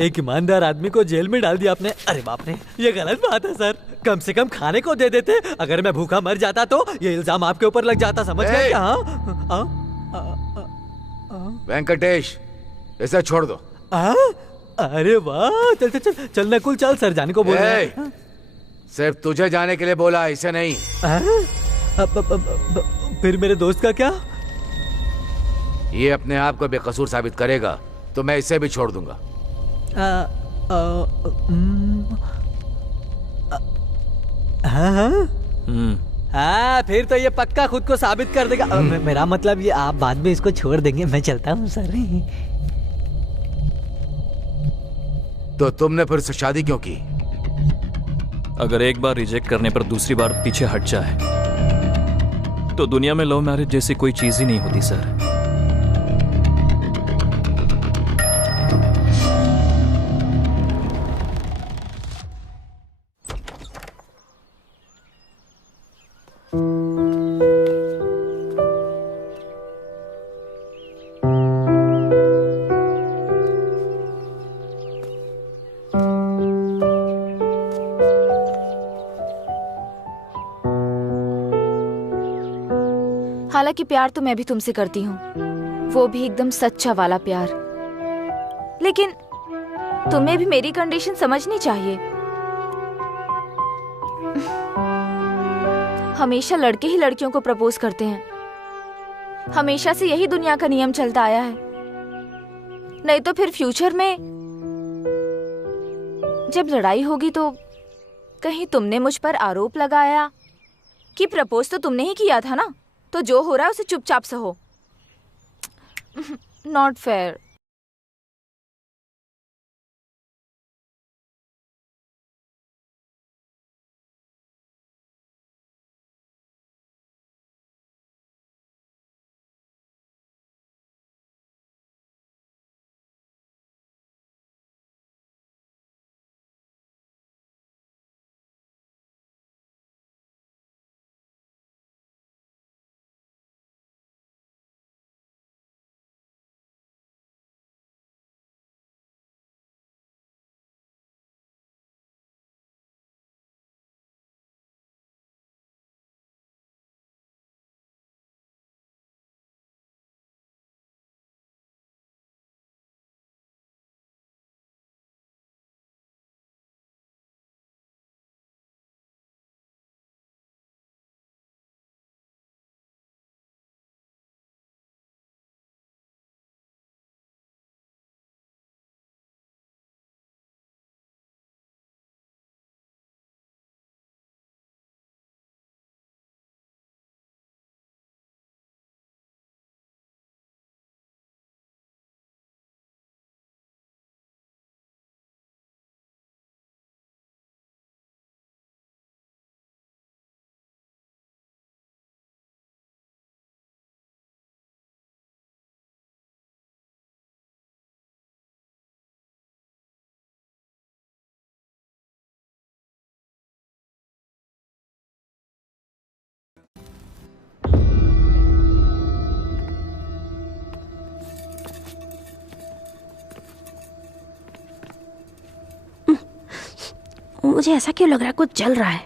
एक ईमानदार आदमी को जेल में डाल दिया आपने। अरे बाप रे, ये गलत बात है सर। कम से कम खाने को दे देते। अगर मैं भूखा मर जाता तो ये इल्जाम आपके ऊपर लग जाता। समझ गए क्या? वेंकटेश, इसे छोड़ दो। अरे वाह, चल चल चल चल नकुल, चल सर जाने को बोल रहे हैं। सिर्फ तुझे जाने के लिए बोला, इसे नहीं। फिर मेरे दोस्त का क्या? ये अपने आप को बेकसूर साबित करेगा तो मैं इसे भी छोड़ दूंगा। हाँ, फिर तो ये पक्का खुद को साबित कर देगा। मेरा मतलब ये आप बाद में इसको छोड़ देंगे। मैं चलता हूँ सर। तो तुमने फिर से शादी क्यों की? अगर एक बार रिजेक्ट करने पर दूसरी बार पीछे हट जाए तो दुनिया में लव मैरिज जैसी कोई चीज ही नहीं होती सर। हालांकि प्यार तो मैं भी तुमसे करती हूँ, वो भी एकदम सच्चा वाला प्यार। लेकिन तुम्हें भी मेरी कंडीशन समझनी चाहिए। हमेशा लड़के ही लड़कियों को प्रपोज करते हैं, हमेशा से यही दुनिया का नियम चलता आया है। नहीं तो फिर फ्यूचर में जब लड़ाई होगी तो कहीं तुमने मुझ पर आरोप लगाया कि प्रपोज तो तुमने ही किया था ना, तो जो हो रहा है उसे चुपचाप सहो। Not fair. मुझे ऐसा क्यों लग रहा है कुछ चल रहा है?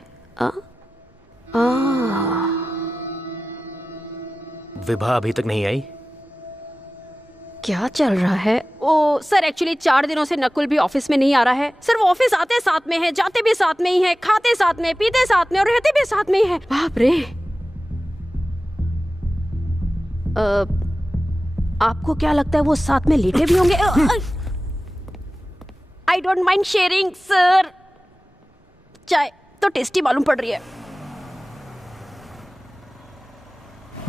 विभा अभी तक नहीं आई? क्या चल रहा है? ओ सर, एक्चुअली 4 दिनों से नकुल भी ऑफिस में नहीं आ रहा है सर। वो ऑफिस आते साथ में है, जाते भी साथ में ही है, खाते साथ में, पीते साथ में और रहते भी साथ में ही है। बाप रे। आपको क्या लगता है वो साथ में लेटे भी होंगे? I don't mind sharing sir. चाय तो टेस्टी मालूम पड़ रही है।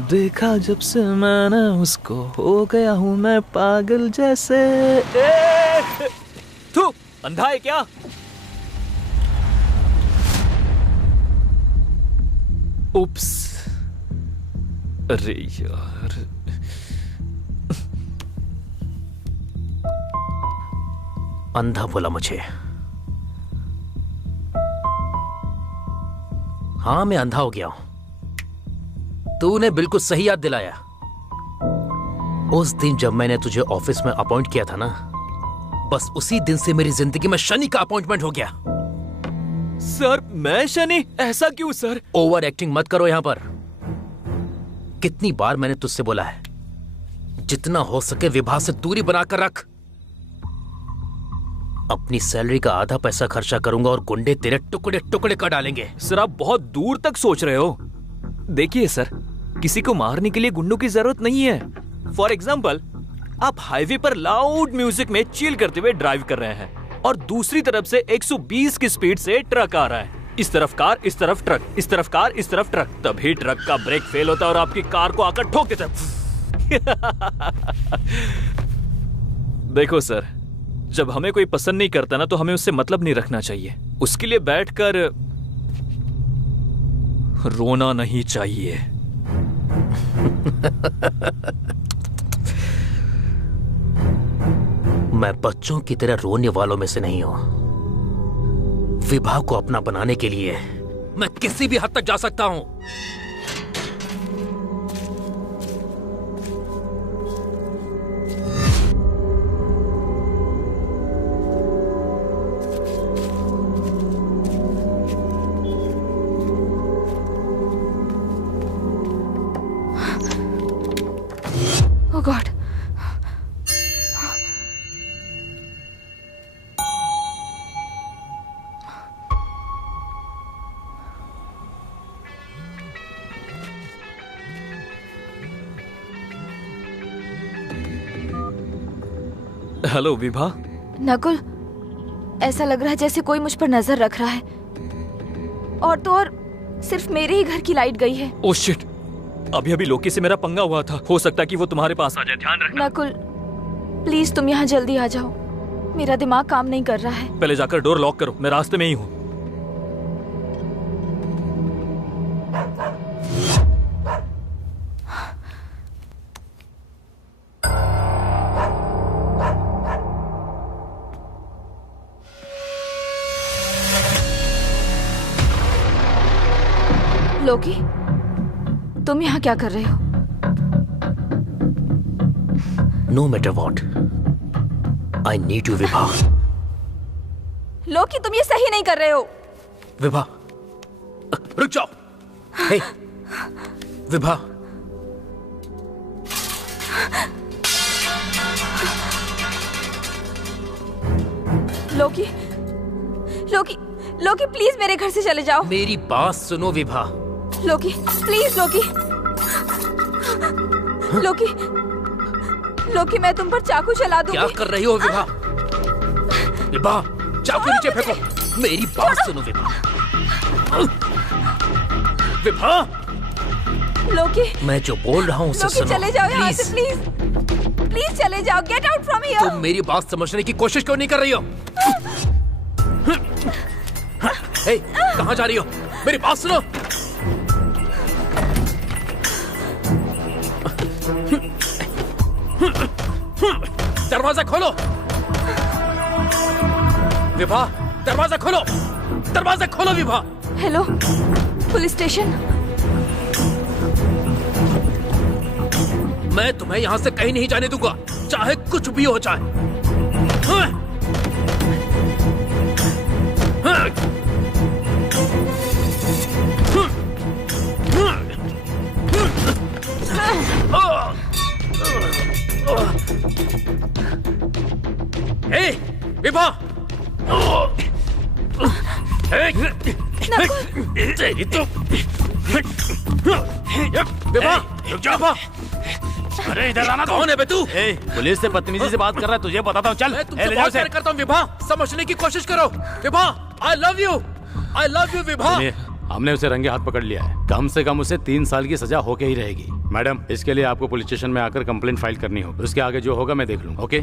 देखा जब से मैंने उसको हो गया हूँ मैं पागल जैसे। तू अंधा है क्या? उप्स, अरे यार। अंधा बोला मुझे? हाँ, मैं अंधा हो गया हूं। तूने बिल्कुल सही याद दिलाया। उस दिन जब मैंने तुझे ऑफिस में अपॉइंट किया था ना, बस उसी दिन से मेरी जिंदगी में शनि का अपॉइंटमेंट हो गया। सर, मैं शनि? ऐसा क्यों सर? ओवर एक्टिंग मत करो यहां पर। कितनी बार मैंने तुझसे बोला है, जितना हो सके विभा से दूरी बनाकर रख। अपनी सैलरी का आधा पैसा खर्चा करूंगा और गुंडे तेरे टुकड़े टुकड़े कर डालेंगे। सर, आप बहुत दूर तक सोच रहे हो। देखिए सर, किसी को मारने के लिए गुंडों की जरूरत नहीं है। फॉर एग्जाम्पल, आप हाईवे पर लाउड म्यूजिक में चिल करते हुए ड्राइव कर रहे हैं और दूसरी तरफ से 120 की स्पीड से ट्रक आ रहा है। इस तरफ कार, इस तरफ ट्रक, इस तरफ कार, इस तरफ ट्रक। तभी ट्रक का ब्रेक फेल होता है और आपकी कार को आकर ठोक देता है। देखो सर, जब हमें कोई पसंद नहीं करता ना, तो हमें उससे मतलब नहीं रखना चाहिए। उसके लिए बैठकर रोना नहीं चाहिए। मैं बच्चों की तरह रोने वालों में से नहीं हूं। विभा को अपना बनाने के लिए मैं किसी भी हद तक जा सकता हूं। Oh God. Hello Vibha. Nakul, ऐसा लग रहा है जैसे कोई मुझ पर नजर रख रहा है। और तो और सिर्फ मेरे ही घर की लाइट गई है। ओह शिट, अभी अभी लोकी से मेरा पंगा हुआ था। हो सकता है कि वो तुम्हारे पास आ जाए, ध्यान रखना। नकुल, प्लीज तुम यहाँ जल्दी आ जाओ। मेरा दिमाग काम नहीं कर रहा है। पहले जाकर डोर लॉक करो, मैं रास्ते में ही हूँ। लोकी, तुम यहाँ क्या कर रहे हो? No matter what, I need you Vibha. Loki, तुम ये सही नहीं कर रहे हो। विभा, रुक जाओ। हे, विभा। लोकी, लोकी, लोकी, प्लीज मेरे घर से चले जाओ। मेरी बात सुनो विभा। लोकी, प्लीज लोकी। लोकी, लोकी, मैं तुम पर चाकू चला दूंगी। क्या कर रही हो विभा? विभा, चाकू नीचे फेंको। मेरी बात सुनो विभा। विभा, लोकी, मैं जो बोल रहा हूँ उसे सुनो। चले जाओ यहाँ से, प्लीज। प्लीज चले जाओ। Get out from here. तुम मेरी बात समझने की कोशिश क्यों नहीं कर रही हो? हे, कहाँ जा रही हो? मेरी बात सुनो। दरवाजा खोलो। विभा, दरवाजा खोलो। दरवाजा खोलो विभा। Hello, police station. मैं तुम्हें यहाँ से कहीं नहीं जाने दूंगा, चाहे कुछ भी हो जाए। ए, विभा! तेरी तो विभा, रुक जा विभा। अरे इधर आना। कौन है बे तू? पुलिस से बदतमीजी से बात कर रहा है, तुझे बताता हूँ। चल, मैं तुमसे बहुत प्यार करता हूँ विभा, समझने की कोशिश करो। Vibha, I love you Vibha. हमने उसे रंगे हाथ पकड़ लिया है। कम से कम उसे 3 साल की सजा होके ही रहेगी। मैडम, इसके लिए आपको पुलिस स्टेशन में आकर कंप्लेंट फाइल करनी होगी। उसके आगे जो होगा मैं देख लूंगा। ओके?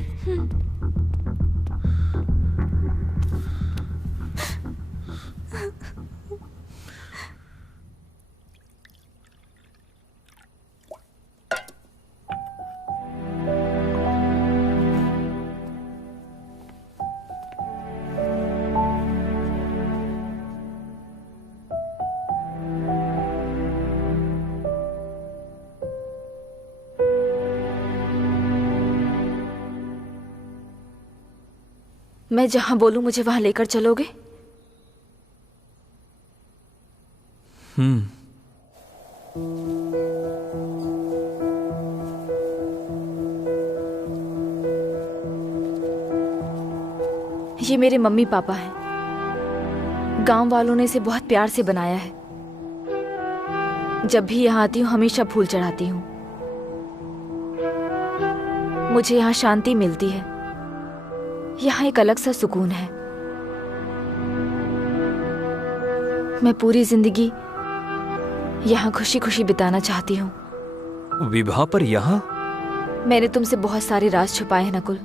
मैं जहां बोलूं मुझे वहां लेकर चलोगे? ये मेरे मम्मी पापा हैं। गांव वालों ने इसे बहुत प्यार से बनाया है। जब भी यहाँ आती हूँ हमेशा फूल चढ़ाती हूँ। मुझे यहाँ शांति मिलती है। यहाँ एक अलग सा सुकून है। मैं पूरी जिंदगी यहाँ खुशी खुशी बिताना चाहती हूँ। विभा, पर यहाँ? मैंने तुमसे बहुत सारे राज छुपाए हैं नकुल।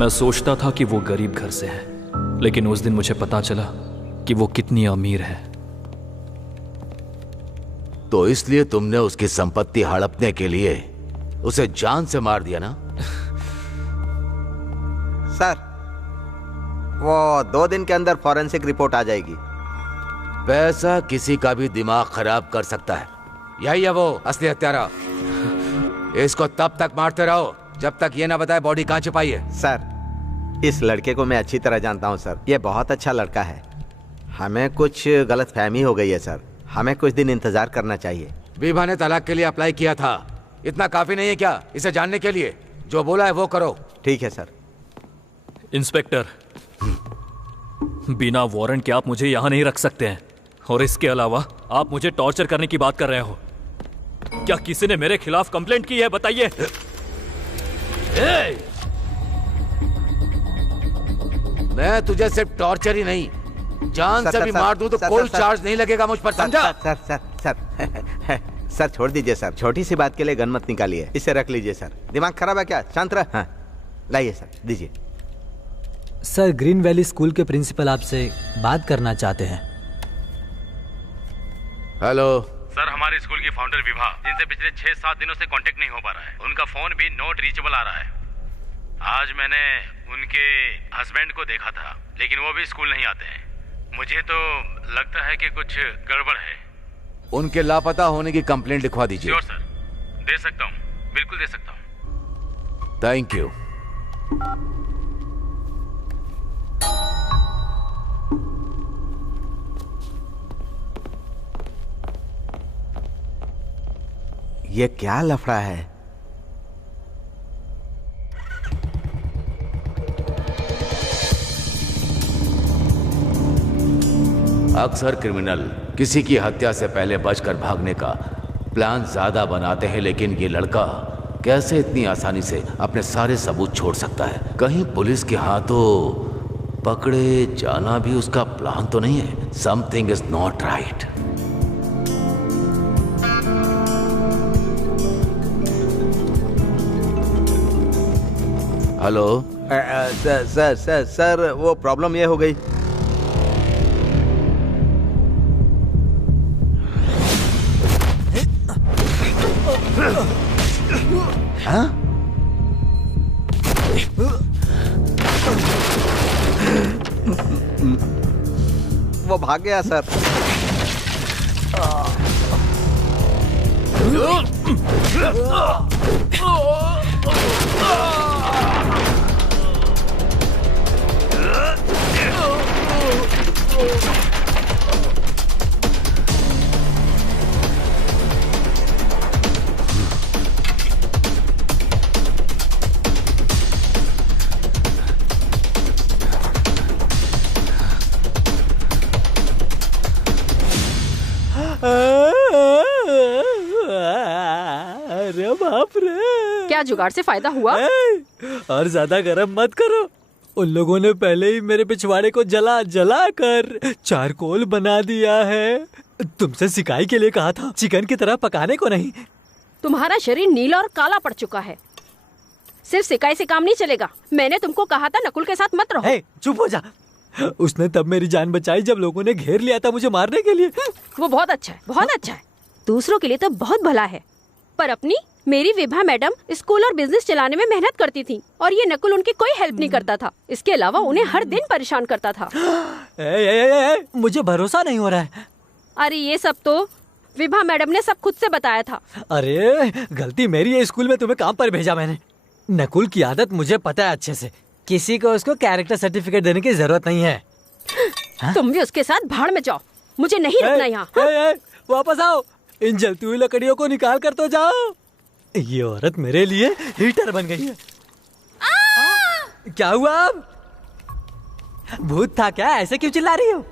मैं सोचता था कि वो गरीब घर से है, लेकिन उस दिन मुझे पता चला कि वो कितनी अमीर है। तो इसलिए तुमने उसकी संपत्ति हड़पने के लिए उसे जान से मार दिया ना? सर, वो 2 दिन के अंदर फॉरेंसिक रिपोर्ट आ जाएगी। पैसा किसी का भी दिमाग खराब कर सकता है। यही है वो असली हत्यारा। इसको तब तक मारते रहो जब तक ये ना बताए बॉडी कहाँ छिपाई है। सर, इस लड़के को मैं अच्छी तरह जानता हूँ सर। ये बहुत अच्छा लड़का है। हमें कुछ गलतफहमी हो गई है सर। हमें कुछ दिन इंतजार करना चाहिए। विभा ने तलाक के लिए अप्लाई किया था। इतना काफी नहीं है क्या इसे जानने के लिए? जो बोला है वो करो। ठीक है सर। इंस्पेक्टर, बिना वारंट के आप मुझे यहाँ नहीं रख सकते हैं। और इसके अलावा आप मुझे टॉर्चर करने की बात कर रहे हो। क्या किसी ने मेरे खिलाफ कंप्लेंट की है? बताइए। मैं तुझे सिर्फ टॉर्चर ही नहीं, जान से भी मार दूं तो कोई चार्ज नहीं लगेगा मुझ पर, समझा? सर सर सर सर छोड़ दीजिए सर। छोटी सी बात के लिए गन मत निकालिए। इसे रख लीजिए सर। दिमाग खराब है क्या? शांत रह। हाँ, लाइए सर, दीजिए। सर, ग्रीन वैली स्कूल के प्रिंसिपल आपसे बात करना चाहते हैं। हेलो सर, हमारे स्कूल की फाउंडर विभा, जिनसे पिछले 6-7 दिनों से कांटेक्ट नहीं हो पा रहा है, उनका फोन भी नॉट रीचेबल आ रहा है। आज मैंने उनके हस्बैंड को देखा था, लेकिन वो भी स्कूल नहीं आते हैं। मुझे तो लगता है कि कुछ गड़बड़ है। उनके लापता होने की कंप्लेंट लिखवा दीजिए। श्योर सर, दे सकता हूँ, बिल्कुल दे सकता हूँ। Thank you. ये क्या लफड़ा है? अक्सर क्रिमिनल किसी की हत्या से पहले बचकर भागने का प्लान ज्यादा बनाते हैं, लेकिन ये लड़का कैसे इतनी आसानी से अपने सारे सबूत छोड़ सकता है? कहीं पुलिस के हाथों पकड़े जाना भी उसका प्लान तो नहीं है? Something is not right. Hello sir sir sir, वो प्रॉब्लम ये हो गई। हाँ? वो भाग गया सर। अरे बाप रे, क्या जुगाड़ से फायदा हुआ? और ज्यादा गरम मत करो। उन लोगों ने पहले ही मेरे पिछवाड़े को जला जला कर चारकोल बना दिया है। तुमसे सिकाई के लिए कहा था, चिकन की तरह पकाने को नहीं। तुम्हारा शरीर नीला और काला पड़ चुका है। सिर्फ सिकाई से काम नहीं चलेगा। मैंने तुमको कहा था नकुल के साथ मत रहो। चुप हो जा। उसने तब मेरी जान बचाई जब लोगों ने घेर लिया था मुझे मारने के लिए। वो बहुत अच्छा है, बहुत अच्छा है। दूसरों के लिए तो बहुत भला है, पर अपनी मेरी विभा मैडम स्कूल और बिजनेस चलाने में मेहनत करती थी और ये नकुल उनकी कोई हेल्प नहीं करता था। इसके अलावा उन्हें हर दिन परेशान करता था। मुझे भरोसा नहीं हो रहा है। अरे ये सब तो विभा मैडम ने सब खुद से बताया था। अरे गलती मेरी है, स्कूल में तुम्हें काम पर भेजा मैंने। नकुल की आदत मुझे पता है अच्छे से। किसी को उसको कैरेक्टर सर्टिफिकेट देने की जरूरत नहीं है। तुम भी उसके साथ भाड़ में जाओ, मुझे नहीं रुकना यहाँ। वापस आओ, इन जलती हुई लकड़ियों को निकाल कर तो जाओ। ये औरत मेरे लिए हीटर बन गई है। क्या हुआ अब? भूत था क्या? ऐसे क्यों चिल्ला रही हो?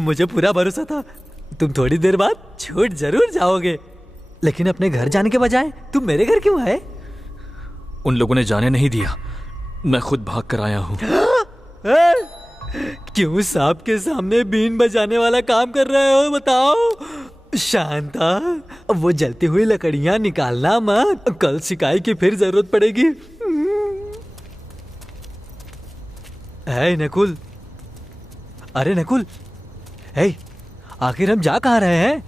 मुझे पूरा भरोसा था तुम थोड़ी देर बाद छूट जरूर जाओगे, लेकिन अपने घर जाने के बजाय तुम मेरे घर क्यों आए? उन लोगों ने जाने नहीं दिया, मैं खुद भाग कर आया हूँ। क्यों सांप के सामने बीन बजाने वाला काम कर रहे हो बताओ? शांता, वो जलती हुई लकड़ियां निकालना मत, कल सिकाई की फिर जरूरत पड़ेगी। है नकुल, अरे नकुल, हे, आखिर हम जा कहाँ रहे हैं?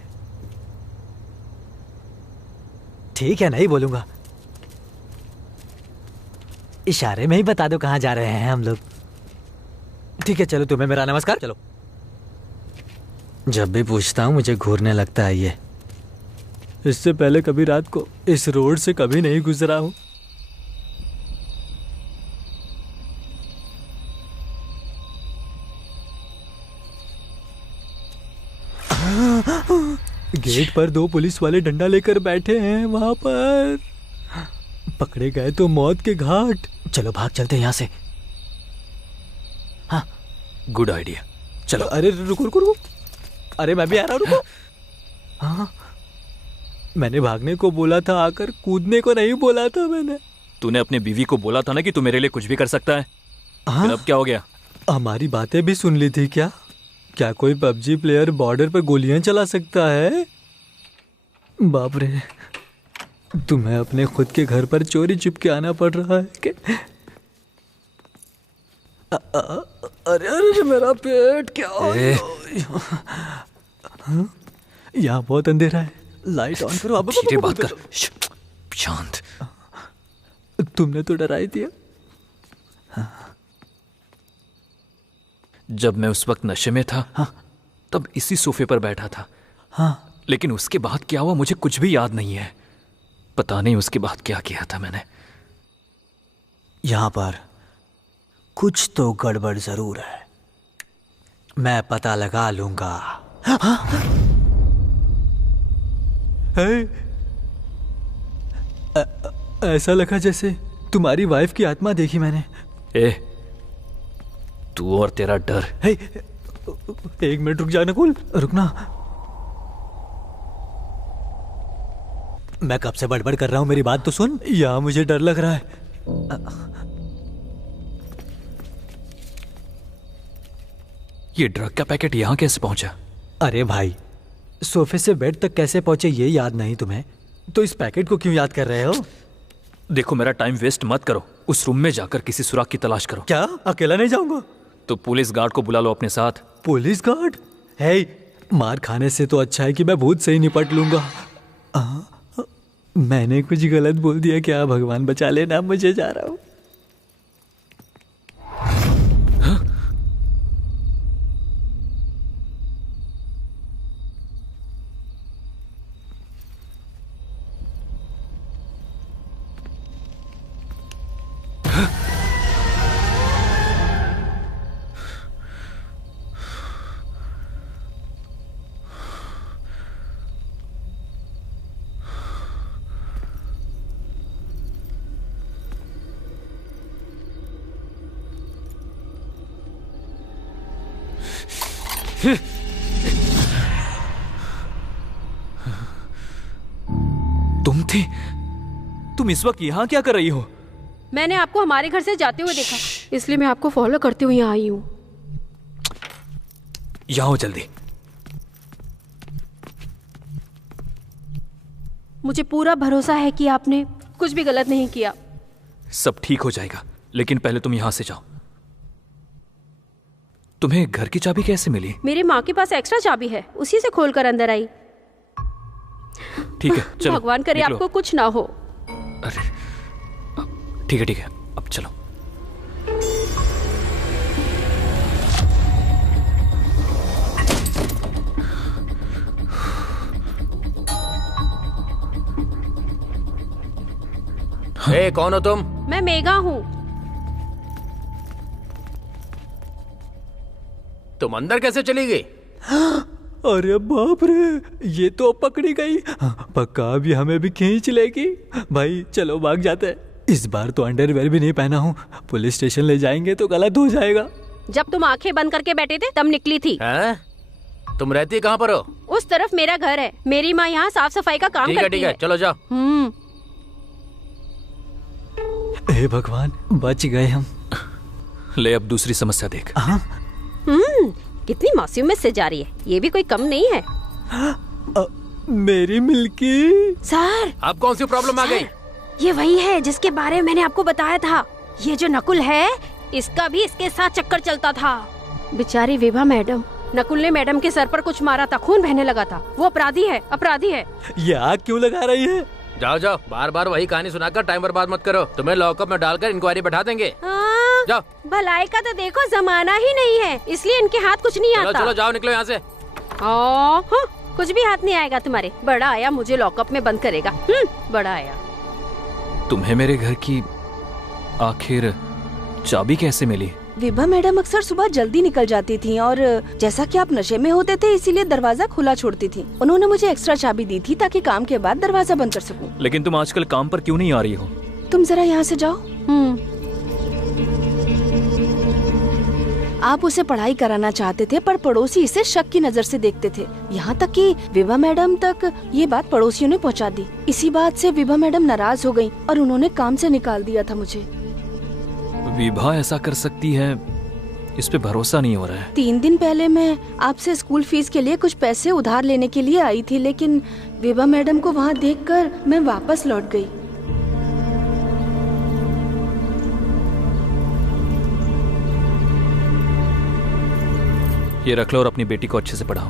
ठीक है, नहीं बोलूंगा, इशारे में ही बता दो कहाँ जा रहे हैं हम लोग। ठीक है चलो, तुम्हें मेरा नमस्कार। चलो। जब भी पूछता हूँ मुझे घूरने लगता है ये। इससे पहले कभी रात को इस रोड से कभी नहीं गुजरा हूँ। गेट पर 2 पुलिस वाले डंडा लेकर बैठे हैं। वहां पर पकड़े गए तो मौत के घाट। चलो भाग चलते हैं यहाँ से। हाँ, गुड आइडिया, चलो। अरे रुको रुको रुको, अरे मैं भी आ रहा हूँ, रुको। हाँ, मैंने भागने को बोला था, आकर कूदने को नहीं बोला था मैंने। तूने अपने बीवी को बोला था ना कि तू मेरे लिए कुछ भी कर सकता है। फिर अब क्या हो गया? हमारी बातें भी सुन ली थी क्या? क्या कोई पबजी प्लेयर बॉर्डर पर गोलियां चला सकता है? बाप रे, तुम्हें अपने खुद के घर पर चोरी छुप के आना पड़ रहा है कि? अरे अरे मेरा पेट क्या? यहाँ बहुत अंधेरा है, लाइट ऑन करो। अब धीरे बात कर, शांत। तुमने तो डरा ही दिया। जब मैं उस वक्त नशे में था, हाँ, तब इसी सोफे पर बैठा था। हाँ, लेकिन उसके बाद क्या हुआ मुझे कुछ भी याद नहीं है। पता नहीं उसके बाद क्या किया था मैंने। यहाँ पर कुछ तो गड़बड़ जरूर है, मैं पता लगा लूंगा। हाँ? ऐसा लगा जैसे तुम्हारी वाइफ की आत्मा देखी मैंने। तू और तेरा डर। एक मिनट रुक जा नकुल, रुकना। मैं कब से बड़बड़ कर रहा हूं, मेरी बात तो सुन। यहाँ मुझे डर लग रहा है। ये ड्रग का पैकेट यहाँ कैसे पहुंचा? अरे भाई, सोफे से बेड तक कैसे पहुंचे ये याद नहीं तुम्हें, तो इस पैकेट को क्यों याद कर रहे हो? देखो, मेरा टाइम वेस्ट मत करो। उस रूम में जाकर किसी सुराग की तलाश करो। क्या अकेला नहीं जाऊंगा? तो पुलिस गार्ड को बुला लो अपने साथ। Police guard? हे, मार खाने से तो अच्छा है कि मैं भूत से ही निपट लूंगा। मैंने कुछ गलत बोल दिया क्या? भगवान बचा लेना, मुझे जा रहा हूं। तुम थी? तुम इस वक्त यहाँ क्या कर रही हो? मैंने आपको हमारे घर से जाते हुए देखा, इसलिए मैं आपको फॉलो करते हुए यहाँ आई हूँ। यहाँ हो जल्दी। मुझे पूरा भरोसा है कि आपने कुछ भी गलत नहीं किया। सब ठीक हो जाएगा, लेकिन पहले तुम यहाँ से जाओ। तुम्हें घर की चाबी कैसे मिली? मेरी माँ के पास एक्स्ट्रा चाबी है, उसी से खोलकर अंदर आई। ठीक है, चलो। भगवान करे आपको कुछ ना हो। अरे ठीक है, अब चलो। ए, कौन हो तुम? मैं मेघा हूँ। तुम अंदर कैसे चली गई? अरे बाप रे, ये तो पकड़ी गई। पक्का अभी हमें भी खींच लेगी। भाई चलो भाग जाते हैं। इस बार तो अंडरवेयर भी नहीं पहना हूँ, पुलिस स्टेशन ले जाएंगे तो गलत हो जाएगा। जब तुम आंखें बंद करके बैठे थे तब निकली थी। तुम रहती कहाँ पर हो? उस तरफ मेरा घर है, मेरी माँ यहाँ साफ सफाई का काम करती है। ठीक है, चलो जाओ। हे भगवान, बच गए हम। ले अब दूसरी समस्या देख। कितनी मासूम में से जा रही है, ये भी कोई कम नहीं है। मेरी मिल्की। सर, अब कौन सी प्रॉब्लम आ गई? ये वही है जिसके बारे में मैंने आपको बताया था। ये जो नकुल है, इसका भी इसके साथ चक्कर चलता था। बेचारी विभा मैडम, नकुल ने मैडम के सर पर कुछ मारा था, खून बहने लगा था। वो अपराधी है, अपराधी है। ये आग क्यों लगा रही है? जाओ जाओ, बार बार वही कहानी सुनाकर टाइम बर्बाद मत करो। तुम्हें लॉकअप में डालकर इंक्वायरी बैठा देंगे। जाओ। भलाई का तो देखो जमाना ही नहीं है, इसलिए इनके हाथ कुछ नहीं आता। चलो जाओ, निकलो यहाँ से। कुछ भी हाथ नहीं आएगा तुम्हारे। बड़ा आया मुझे लॉकअप में बंद करेगा। बड़ा आया। तुम्हें मेरे घर की आखिर चाबी कैसे मिली? विभा मैडम अक्सर सुबह जल्दी निकल जाती थी और जैसा कि आप नशे में होते थे इसीलिए दरवाजा खुला छोड़ती थी। उन्होंने मुझे एक्स्ट्रा चाबी दी थी ताकि काम के बाद दरवाजा बंद कर सकूं। लेकिन तुम आजकल काम पर क्यों नहीं आ रही हो? तुम जरा यहाँ से जाओ। आप उसे पढ़ाई कराना चाहते थे पर पड़ोसी इसे शक की नजर से देखते थे। यहाँ तक कि विभा मैडम तक ये बात पड़ोसियों ने पहुँचा दी। इसी बात से विभा मैडम नाराज हो गयी और उन्होंने काम से निकाल दिया था मुझे। विभा ऐसा कर सकती है, इस पे भरोसा नहीं हो रहा है। 3 दिन पहले मैं आपसे स्कूल फीस के लिए कुछ पैसे उधार लेने के लिए आई थी, लेकिन विभा मैडम को वहाँ देखकर मैं वापस लौट गई। ये रख लो और अपनी बेटी को अच्छे से पढ़ाओ।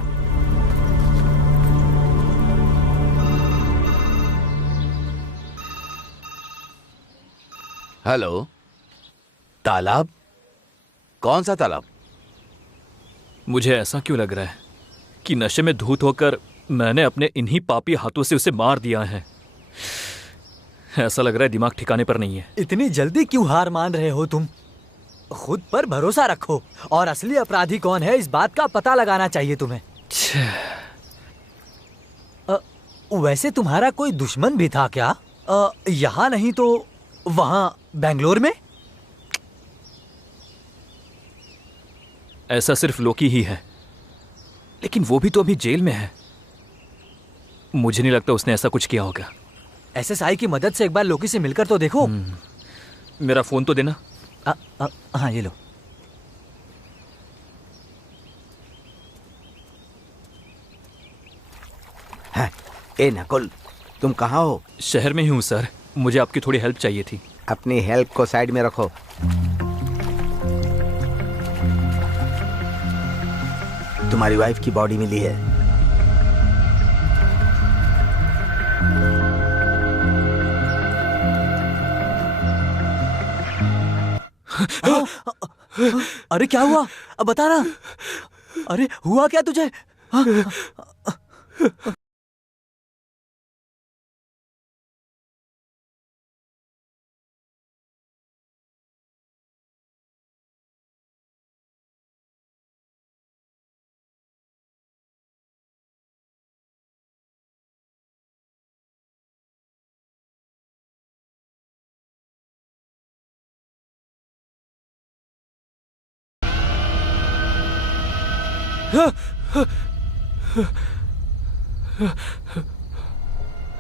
हेलो। तालाब? कौन सा तालाब? मुझे ऐसा क्यों लग रहा है कि नशे में धूत होकर मैंने अपने इन्हीं पापी हाथों से उसे मार दिया है। ऐसा लग रहा है दिमाग ठिकाने पर नहीं है। इतनी जल्दी क्यों हार मान रहे हो तुम? खुद पर भरोसा रखो और असली अपराधी कौन है इस बात का पता लगाना चाहिए तुम्हें। वैसे तुम्हारा कोई दुश्मन भी था क्या? यहाँ नहीं तो वहाँ बेंगलोर में? ऐसा सिर्फ लोकी ही है, लेकिन वो भी तो अभी जेल में है। मुझे नहीं लगता उसने ऐसा कुछ किया होगा। एसएसआई की मदद से एक बार लोकी से मिलकर तो देखो। मेरा फोन तो देना। हाँ ये लो। ए नकुल, तुम कहाँ हो? शहर में ही हूँ सर, मुझे आपकी थोड़ी हेल्प चाहिए थी। अपनी हेल्प को साइड में रखो। तुम्हारी वाइफ की बॉडी मिली है। अरे क्या हुआ? अब बता ना। अरे हुआ क्या तुझे?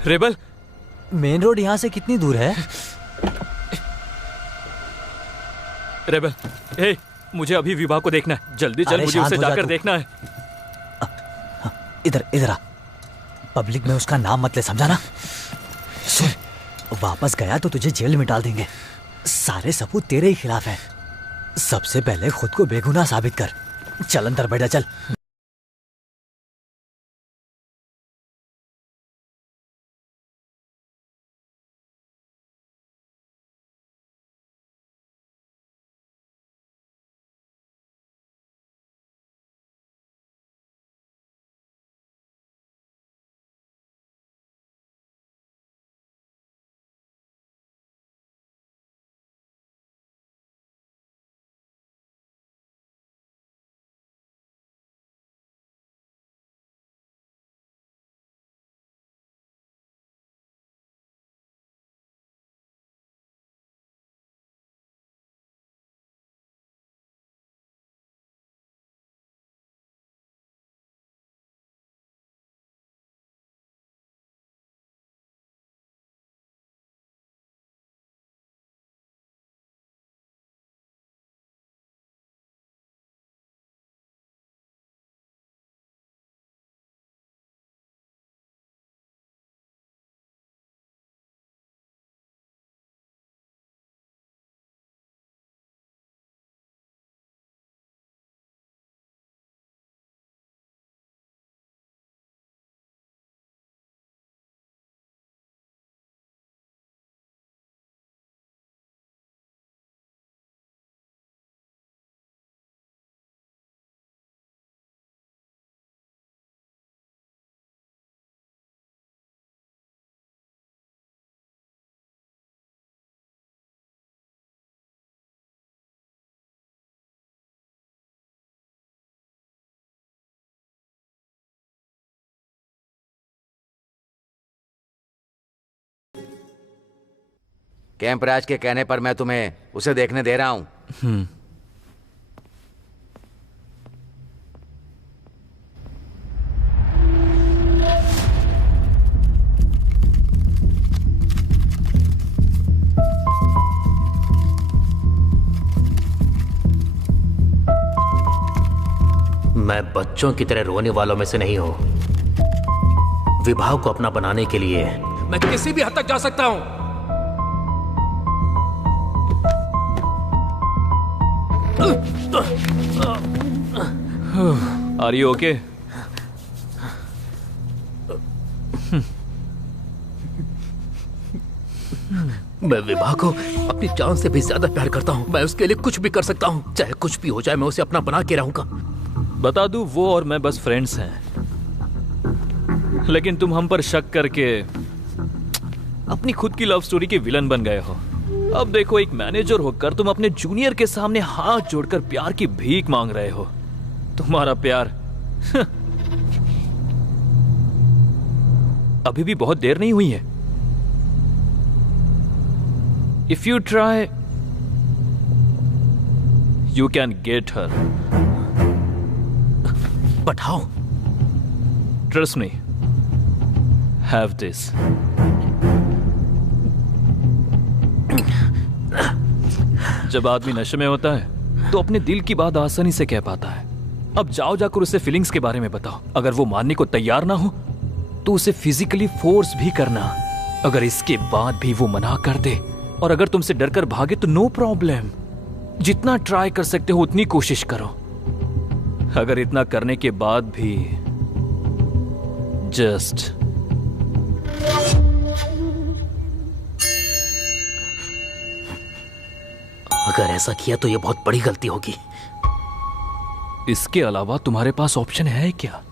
रेबल, मेन रोड यहाँ से कितनी दूर है? रेबल, हे, मुझे अभी विभा को देखना है। जल्दी चल, मुझे उसे जाकर देखना है। इधर इधर आ। पब्लिक में उसका नाम मत ले, समझा ना? सुन, वापस गया तो तुझे जेल में डाल देंगे। सारे सबूत तेरे ही खिलाफ हैं। सबसे पहले खुद को बेगुनाह साबित कर। चल अंदर बैठ जा, चल। कैंपराज के कहने पर मैं तुम्हें उसे देखने दे रहा हूं। मैं बच्चों की तरह रोने वालों में से नहीं हूं। विवाह को अपना बनाने के लिए मैं किसी भी हद तक जा सकता हूं। Are you okay? मैं विवाह को अपनी जान से भी ज्यादा प्यार करता हूं। मैं उसके लिए कुछ भी कर सकता हूं, चाहे कुछ भी हो जाए, मैं उसे अपना बना के रहूंगा। बता दूं, वो और मैं बस फ्रेंड्स हैं, लेकिन तुम हम पर शक करके अपनी खुद की लव स्टोरी के विलन बन गए हो। अब देखो, एक मैनेजर होकर तुम अपने जूनियर के सामने हाथ जोड़कर प्यार की भीख मांग रहे हो। तुम्हारा प्यार अभी भी बहुत देर नहीं हुई है। If you try, you can get her. But how? Trust me. Have this. जब आदमी नशे में होता है तो अपने दिल की बात आसानी से कह पाता है। अब जाओ जाकर उसे फीलिंग्स के बारे में बताओ। अगर वो मानने को तैयार ना हो तो उसे फिजिकली फोर्स भी करना। अगर इसके बाद भी वो मना कर दे और अगर तुमसे डरकर भागे तो नो प्रॉब्लम, जितना ट्राई कर सकते हो उतनी कोशिश करो। अगर इतना करने के बाद भी जस्ट अगर ऐसा किया तो यह बहुत बड़ी गलती होगी। इसके अलावा तुम्हारे पास ऑप्शन है क्या?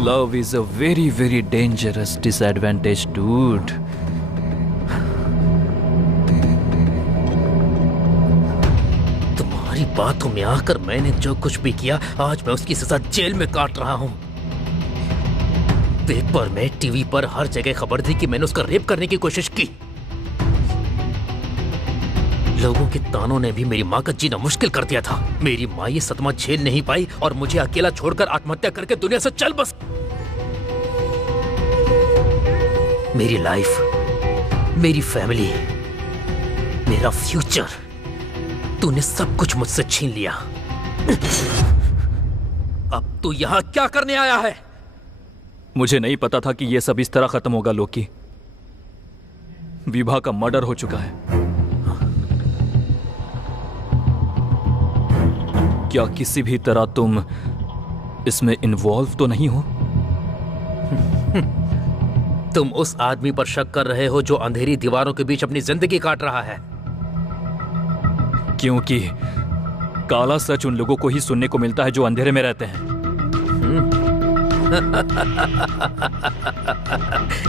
Love is a very, very dangerous disadvantage, dude. तुम्हारी बातों में आकर मैंने जो कुछ भी किया, आज मैं उसकी सजा जेल में काट रहा हूं। एक बार मैं टीवी पर हर जगह खबर दी कि मैंने उसका रेप करने की कोशिश की। लोगों के तानों ने भी मेरी माँ का जीना मुश्किल कर दिया था। मेरी माँ ये सदमा झेल नहीं पाई और मुझे अकेला छोड़कर आत्महत्या करके दुनिया से चल बस। मेरी लाइफ, मेरी फैमिली, मेरा फ्यूचर, तूने सब कुछ मुझसे छीन लिया। अब तू यहाँ क्या करने आया है? मुझे नहीं पता था कि यह सब इस तरह खत्म होगा लोकी। विभा का मर्डर हो चुका है। क्या किसी भी तरह तुम इसमें इन्वॉल्व तो नहीं हो? तुम उस आदमी पर शक कर रहे हो जो अंधेरी दीवारों के बीच अपनी जिंदगी काट रहा है। क्योंकि काला सच उन लोगों को ही सुनने को मिलता है जो अंधेरे में रहते हैं।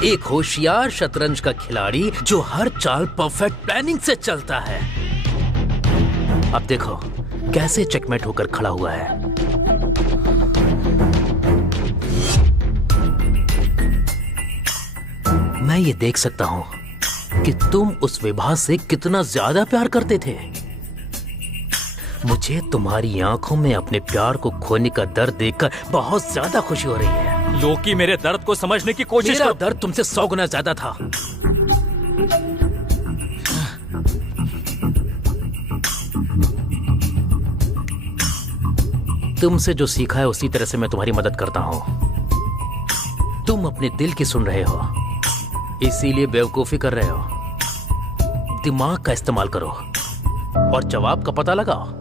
एक होशियार शतरंज का खिलाड़ी जो हर चाल परफेक्ट प्लानिंग से चलता है। अब देखो कैसे चेकमेट होकर खड़ा हुआ है। मैं ये देख सकता हूं कि तुम उस विभा से कितना ज्यादा प्यार करते थे। मुझे तुम्हारी आंखों में अपने प्यार को खोने का दर्द देखकर बहुत ज्यादा खुशी हो रही है। लोकी, मेरे दर्द को समझने की कोशिश मेरा दर्द तुमसे 100 गुना ज्यादा था। तुमसे जो सीखा है उसी तरह से मैं तुम्हारी मदद करता हूं। तुम अपने दिल की सुन रहे हो, इसीलिए बेवकूफी कर रहे हो। दिमाग का इस्तेमाल करो और जवाब का पता लगाओ।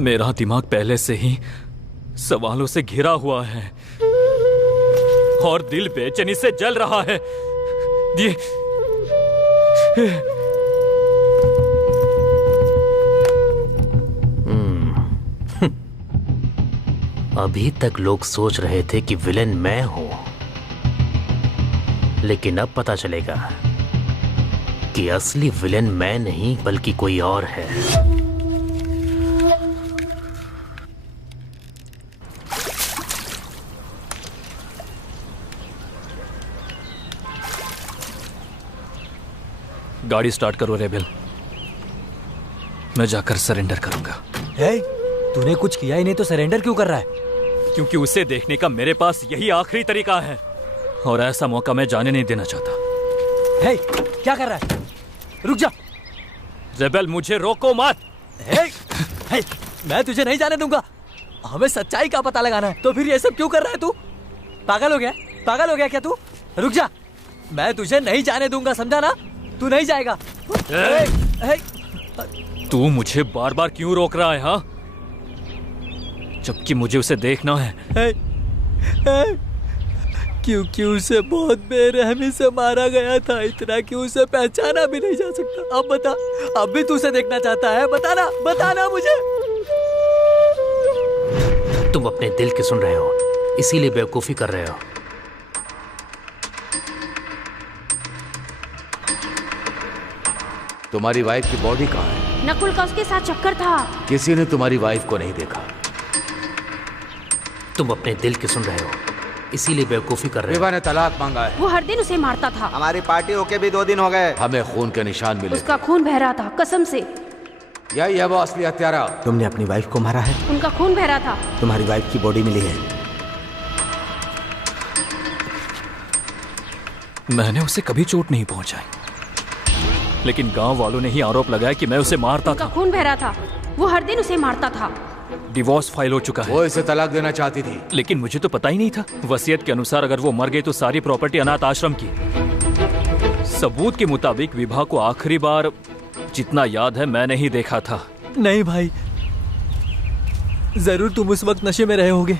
मेरा दिमाग पहले से ही सवालों से घिरा हुआ है और दिल बेचैनी से जल रहा है। अभी तक लोग सोच रहे थे कि विलेन मैं हूं, लेकिन अब पता चलेगा कि असली विलेन मैं नहीं बल्कि कोई और है। गाड़ी स्टार्ट करो रेबेल, मैं जाकर सरेंडर करूंगा। तूने कुछ किया ही नहीं तो सरेंडर क्यों कर रहा है? क्योंकि उसे देखने का मेरे पास यही आखिरी तरीका है और ऐसा मौका मैं जाने नहीं देना चाहता। क्या कर रहा है? रुक जा रेबेल, मुझे रोको मत। मैं तुझे नहीं जाने दूंगा। हमें सच्चाई का पता लगाना है, तो फिर ये सब क्यों कर रहा है तू? पागल हो गया? पागल हो गया क्या तू? रुक जा, मैं तुझे नहीं जाने दूंगा, समझा ना? तू नहीं जाएगा। तू मुझे बार बार क्यों रोक रहा है? हाँ, जबकि मुझे उसे देखना है। क्योंकि उसे बहुत बेरहमी से मारा गया था, इतना कि उसे पहचाना भी नहीं जा सकता। अब बता, अब भी तू उसे देखना चाहता है? बताना, बताना मुझे। तुम अपने दिल की सुन रहे हो, इसीलिए बेवकूफी कर रहे हो। तुम्हारी वाइफ की बॉडी कहाँ है? नकुल का उसके साथ चक्कर था। किसी ने तुम्हारी वाइफ को नहीं देखा। तुम अपने दिल की सुन रहे हो, इसीलिए बेवकूफी कर रहे हो। विभा ने तलाक मांगा है। वो हर दिन उसे मारता था। हमारी पार्टी होके भी 2 दिन हो गए। हमें खून के निशान मिले। उसका खून बह रहा था, कसम से। यही है वो असली हत्यारा। तुमने अपनी वाइफ को मारा है? उनका खून बह रहा था। तुम्हारी वाइफ की बॉडी मिली है। मैंने उसे कभी चोट नहीं पहुंचाई, लेकिन गांव वालों ने ही आरोप लगाया कि मैं उसे मारता था। खून बह रहा था, वो हर दिन उसे मारता था। डिवोर्स फाइल हो चुका है। वो इसे तलाक देना चाहती थी, लेकिन मुझे तो पता ही नहीं था। वसीयत के अनुसार अगर वो मर गई तो सारी प्रॉपर्टी अनाथ आश्रम की। सबूत के मुताबिक विभा को आखिरी बार जितना याद है मैंने ही देखा था। नहीं भाई, जरूर तुम उस वक्त नशे में रहे होगे।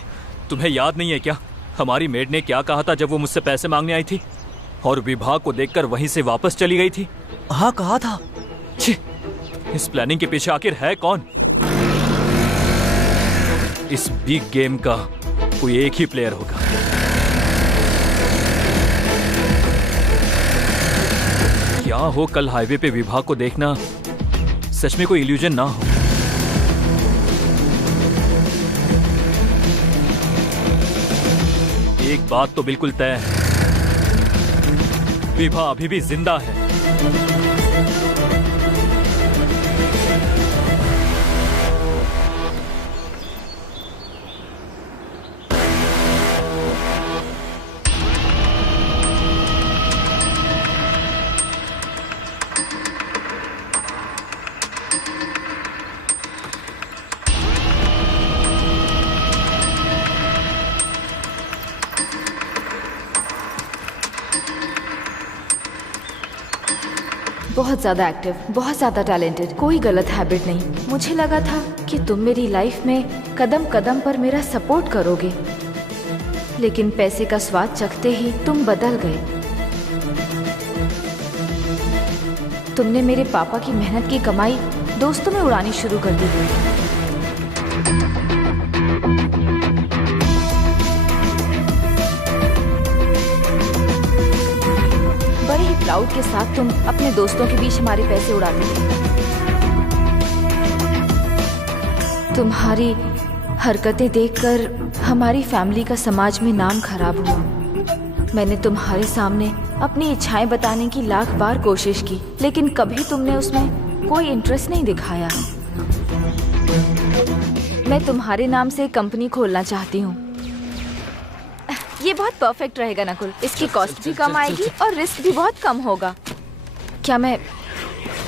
तुम्हें याद नहीं है क्या हमारी मेड ने क्या कहा था जब वो मुझसे पैसे मांगने आई थी और विभा को देखकर वहीं से वापस चली गई थी? हाँ, कहा था। इस प्लानिंग के पीछे आखिर है कौन? इस बिग गेम का कोई एक ही प्लेयर होगा। क्या हो कल हाईवे पे विभा को देखना सच में कोई इल्यूजन ना हो। एक बात तो बिल्कुल तय है, विभा अभी भी जिंदा है। बहुत ज्यादा एक्टिव, बहुत ज्यादा टैलेंटेड, कोई गलत हैबिट नहीं। मुझे लगा था कि तुम मेरी लाइफ में कदम कदम पर मेरा सपोर्ट करोगे, लेकिन पैसे का स्वाद चखते ही तुम बदल गए। तुमने मेरे पापा की मेहनत की कमाई दोस्तों में उड़ानी शुरू कर दी। बड़े ही प्राउड के साथ तुम अपने दोस्तों के बीच हमारे पैसे उड़ाते थे। तुम्हारी हरकतें देखकर हमारी फैमिली का समाज में नाम खराब हुआ। मैंने तुम्हारे सामने अपनी इच्छाएं बताने की लाख बार कोशिश की, लेकिन कभी तुमने उसमें कोई इंटरेस्ट नहीं दिखाया। मैं तुम्हारे नाम से एक कंपनी खोलना चाहती हूँ। ये बहुत परफेक्ट रहेगा नकुल, इसकी कॉस्ट भी कम आएगी और रिस्क भी बहुत कम होगा। क्या मैं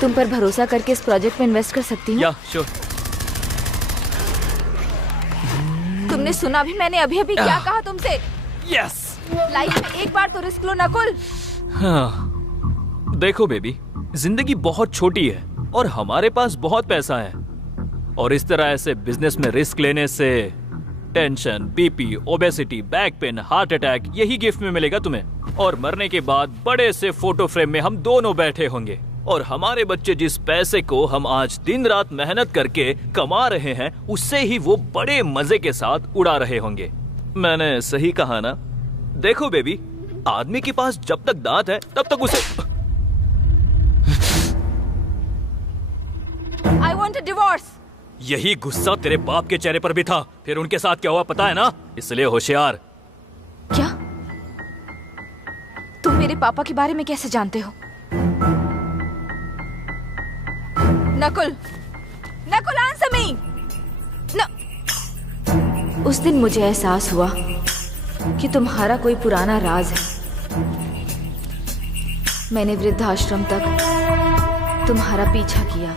तुम पर भरोसा करके इस प्रोजेक्ट में इन्वेस्ट कर सकती हूँ? श्योर। तुमने सुना भी मैंने अभी अभी क्या कहा तुमसे? यस। लाइफ में एक बार तो रिस्क लो नकुल। हाँ, देखो बेबी, जिंदगी बहुत छोटी है और हमारे पास बहुत पैसा है, और इस तरह ऐसे बिजनेस में रिस्क लेने से tension, BP, obesity, back pain, heart attack यही गिफ्ट में मिलेगा तुम्हें। और मरने के बाद बड़े से फोटो फ्रेम में हम दोनों बैठे होंगे, और हमारे बच्चे जिस पैसे को हम आज दिन रात मेहनत करके कमा रहे हैं उससे ही वो बड़े मजे के साथ उड़ा रहे होंगे। मैंने सही कहा ना? देखो बेबी, आदमी के पास जब तक दांत है तब तक उसे I want a divorce. यही गुस्सा तेरे बाप के चेहरे पर भी था। फिर उनके साथ क्या हुआ पता है ना? इसलिए होशियार। क्या तुम मेरे पापा के बारे में कैसे जानते हो? Nakul, Nakul answer me. उस दिन मुझे एहसास हुआ कि तुम्हारा कोई पुराना राज है। मैंने वृद्धाश्रम तक तुम्हारा पीछा किया।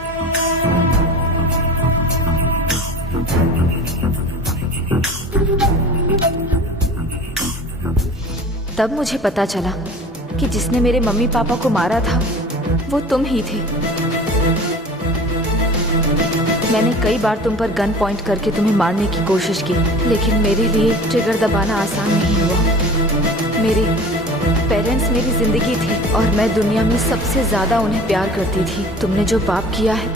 तब मुझे पता चला कि जिसने मेरे मम्मी पापा को मारा था वो तुम ही थे। मैंने कई बार तुम पर गन पॉइंट करके तुम्हें मारने की कोशिश की, लेकिन मेरे लिए ट्रिगर दबाना आसान नहीं हुआ। मेरे पेरेंट्स मेरी जिंदगी थी और मैं दुनिया में सबसे ज्यादा उन्हें प्यार करती थी। तुमने जो पाप किया है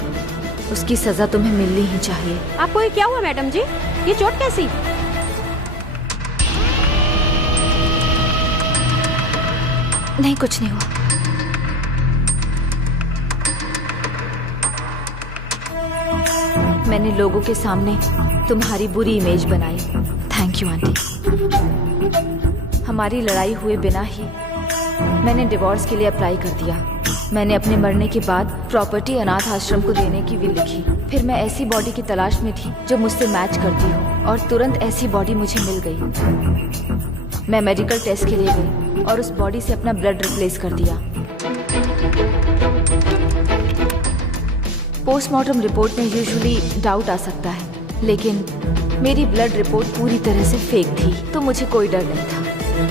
उसकी सजा तुम्हें मिलनी ही चाहिए। आपको ये क्या हुआ मैडम जी? ये चोट कैसी? नहीं, कुछ नहीं हुआ। मैंने लोगों के सामने तुम्हारी बुरी इमेज बनाई। Thank you aunty. हमारी लड़ाई हुए बिना ही मैंने डिवोर्स के लिए अप्लाई कर दिया। मैंने अपने मरने के बाद प्रॉपर्टी अनाथ आश्रम को देने की विल लिखी। फिर मैं ऐसी बॉडी की तलाश में थी जो मुझसे मैच करती हो और तुरंत ऐसी बॉडी मुझे मिल गई। मैं मेडिकल टेस्ट के लिए गई और उस बॉडी से अपना ब्लड रिप्लेस कर दिया। पोस्टमार्टम रिपोर्ट में यूजुअली डाउट आ सकता है, लेकिन मेरी ब्लड रिपोर्ट पूरी तरह से फेक थी, तो मुझे कोई डर नहीं था।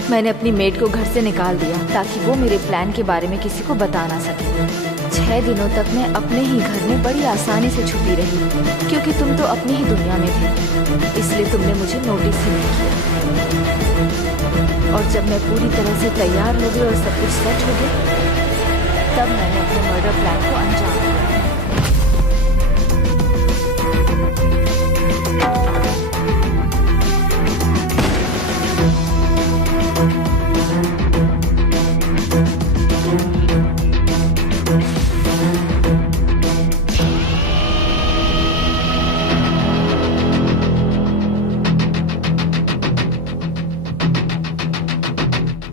मैंने अपनी मेड को घर से निकाल दिया ताकि वो मेरे प्लान के बारे में किसी को बता ना सके। 6 दिनों तक मैं अपने ही घर में बड़ी आसानी से छुपी रही, क्योंकि तुम तो अपनी ही दुनिया में थे, इसलिए तुमने मुझे नोटिस ही नहीं किया। और जब मैं पूरी तरह से तैयार हो गई और सब कुछ सेट हो गया, तब मैंने अपने मर्डर प्लान को अंजाम दिया।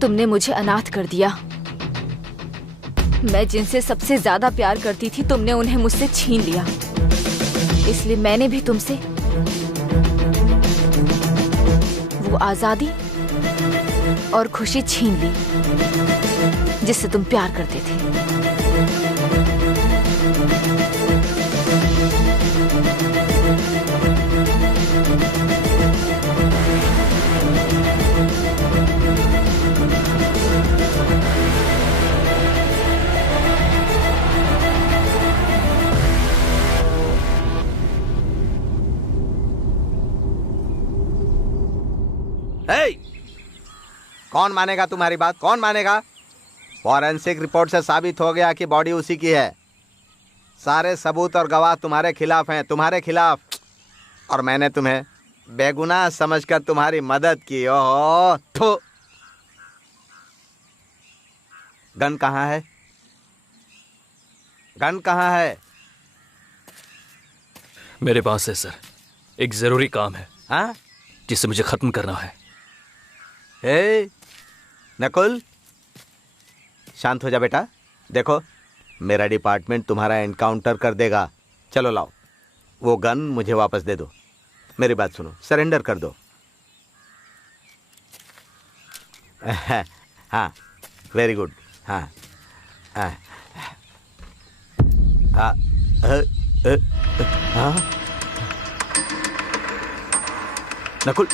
तुमने मुझे अनाथ कर दिया। मैं जिनसे सबसे ज्यादा प्यार करती थी, तुमने उन्हें मुझसे छीन लिया। इसलिए मैंने भी तुमसे वो आजादी और खुशी छीन ली जिससे तुम प्यार करते थे। कौन मानेगा तुम्हारी बात? कौन मानेगा? फॉरेंसिक रिपोर्ट से साबित हो गया कि बॉडी उसी की है। सारे सबूत और गवाह तुम्हारे खिलाफ हैं, तुम्हारे खिलाफ। और मैंने तुम्हें बेगुनाह समझकर तुम्हारी मदद की। ओह, थू। गन कहाँ है? गन कहाँ है? मेरे पास है सर। एक जरूरी काम है। हाँ? जिसे मुझे खत्म करना है। हे नकुल, शांत हो जा बेटा। देखो, मेरा डिपार्टमेंट तुम्हारा एनकाउंटर कर देगा। चलो लाओ वो गन, मुझे वापस दे दो। मेरी बात सुनो, सरेंडर कर दो। हाँ, वेरी गुड। हाँ हाँ हाँ हाँ। नकुल,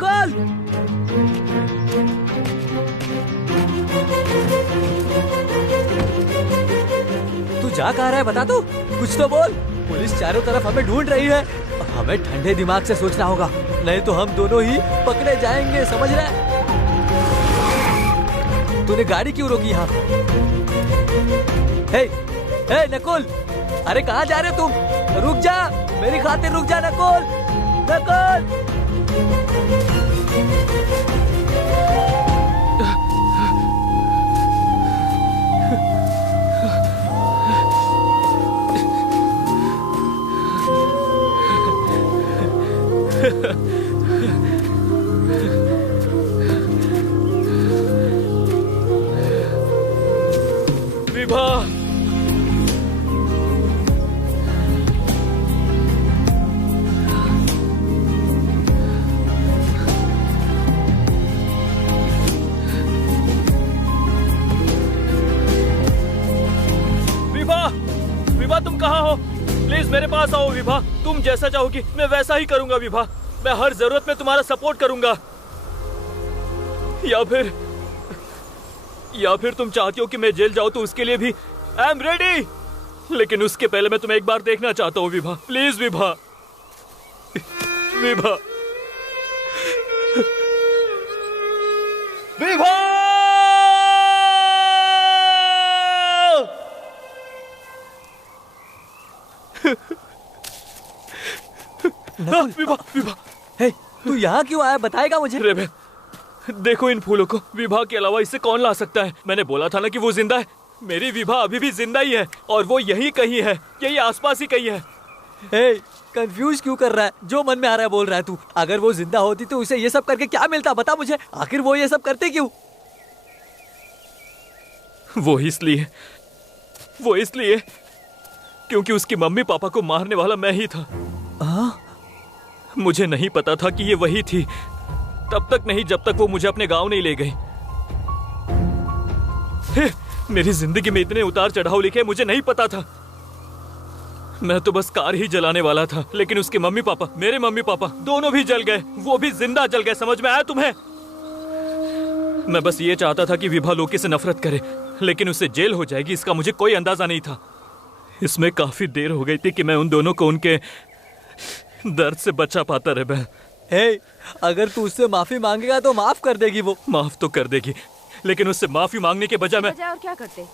नकुल! तू जा कहाँ रहा है बता तू, कुछ तो बोल। पुलिस चारों तरफ हमें ढूंढ रही है, हमें ठंडे दिमाग से सोचना होगा, नहीं तो हम दोनों ही पकड़े जाएंगे, समझ रहा है? तूने गाड़ी क्यों रोकी यहाँ? हे, हे नकुल, अरे कहाँ जा रहे हो तुम? रुक जा, मेरी खातिर रुक जा नकुल, नकुल। विभा, विभा तुम कहाँ हो? प्लीज मेरे पास आओ विभा। तुम जैसा चाहोगी मैं वैसा ही करूंगा विभा। मैं हर जरूरत में तुम्हारा सपोर्ट करूंगा। या फिर तुम चाहती हो कि मैं जेल जाऊं तो उसके लिए भी आई एम रेडी। लेकिन उसके पहले मैं तुम्हें एक बार देखना चाहता हूँ विभा। प्लीज विभा, विभा, विभा। विभा, विभा, हे, तू यहाँ क्यों आया बताएगा मुझे? रेबे, देखो इन फूलों को, विभा के अलावा इससे कौन ला सकता है? मैंने बोला था ना कि वो जिंदा है। मेरी विभा अभी भी जिंदा ही है और वो यही कहीं है, यही आसपास ही कहीं है। हे, कंफ्यूज क्यों कर रहा है? जो मन में आ रहा है बोल रहा है तू। अगर वो जिंदा होती तो उसे ये सब करके क्या मिलता बता मुझे? आखिर वो ये सब करते क्यों? वो इसलिए क्योंकि उसकी मम्मी पापा को मारने वाला मैं ही था। मुझे नहीं पता था कि ये वही थी, तब तक नहीं जब तक वो मुझे अपने गांव नहीं ले गई। मेरी जिंदगी में इतने उतार चढ़ाव लिखे मुझे नहीं पता था। मैं तो बस कार ही जलाने वाला था, लेकिन उसके मम्मी पापा, मेरे मम्मी पापा दोनों भी जल गए, वो भी जिंदा जल गए। समझ में आया तुम्हें? मैं बस ये चाहता था कि विभा लोकी से नफरत करे, लेकिन उससे जेल हो जाएगी इसका मुझे कोई अंदाजा नहीं था। इसमें काफी देर हो गई थी कि मैं उन दोनों को उनके दर्द से बचा पाता रहे। हे, अगर तू उससे माफी मांगेगा तो माफ कर देगी वो। माफ तो कर देगी, लेकिन उससे माफी मांगने के बजाय मैं और क्या करते?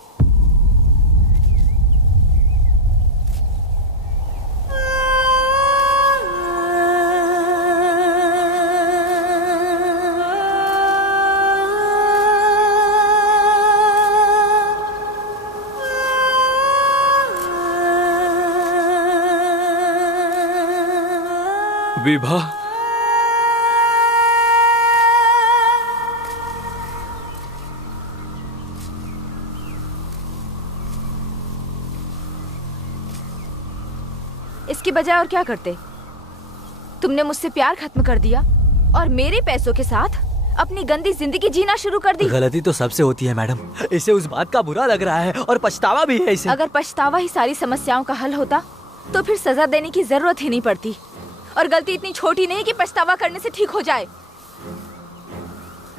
विभा, इसकी बजाय और क्या करते? तुमने मुझसे प्यार खत्म कर दिया और मेरे पैसों के साथ अपनी गंदी जिंदगी जीना शुरू कर दी। गलती तो सबसे होती है मैडम, इसे उस बात का बुरा लग रहा है और पछतावा भी है इसे। अगर पछतावा ही सारी समस्याओं का हल होता तो फिर सजा देने की जरूरत ही नहीं पड़ती। और गलती इतनी छोटी नहीं कि पछतावा करने से ठीक हो जाए।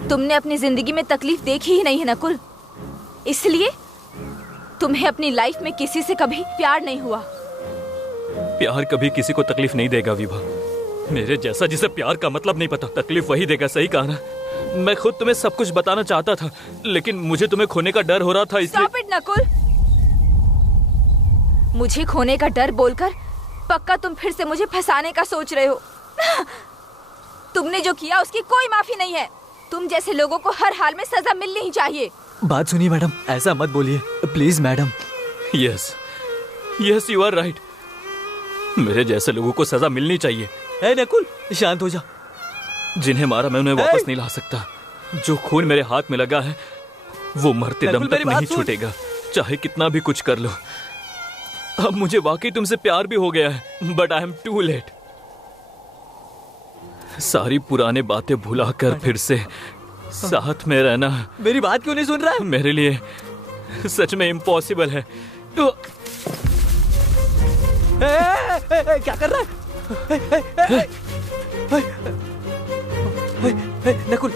तुमने अपनी जिंदगी में तकलीफ देखी ही नहीं है नकुल, इसलिए तुम्हें अपनी लाइफ में किसी से कभी प्यार नहीं हुआ। प्यार कभी किसी को तकलीफ नहीं देगा विभा। मेरे जैसा जिसे प्यार का मतलब नहीं पता, तकलीफ वही देगा। सही कहा ना? मैं खुद तुम्हें सब कुछ बताना चाहता था, लेकिन मुझे तुम्हें खोने का डर हो रहा था, इसलिए। Stop it, Nakul. मुझे खोने का डर बोलकर पक्का तुम फिर से मुझे फंसाने का सोच रहे हो। तुमने जो किया उसकी कोई माफी नहीं है। तुम जैसे लोगों को हर हाल में सजा मिलनी ही चाहिए। बात सुनिए मैडम, ऐसा मत बोलिए please madam. Yes yes, you are right. मेरे जैसे लोगों को सजा मिलनी चाहिए। ए नकुल, शांत हो जा। जिन्हें मारा मैं उन्हें वापस नहीं ला सकता। जो खून मेरे हाथ में लगा है वो मरते दम तक नहीं छूटेगा, चाहे कितना भी कुछ कर लो। अब मुझे वाकई तुमसे प्यार भी हो गया है, but I am too late. सारी पुराने बातें भुलाकर फिर से साथ में रहना। मेरी बात क्यों नहीं सुन रहा है? मेरे लिए सच में इम्पॉसिबल है। क्या कर रहा है? Nakul,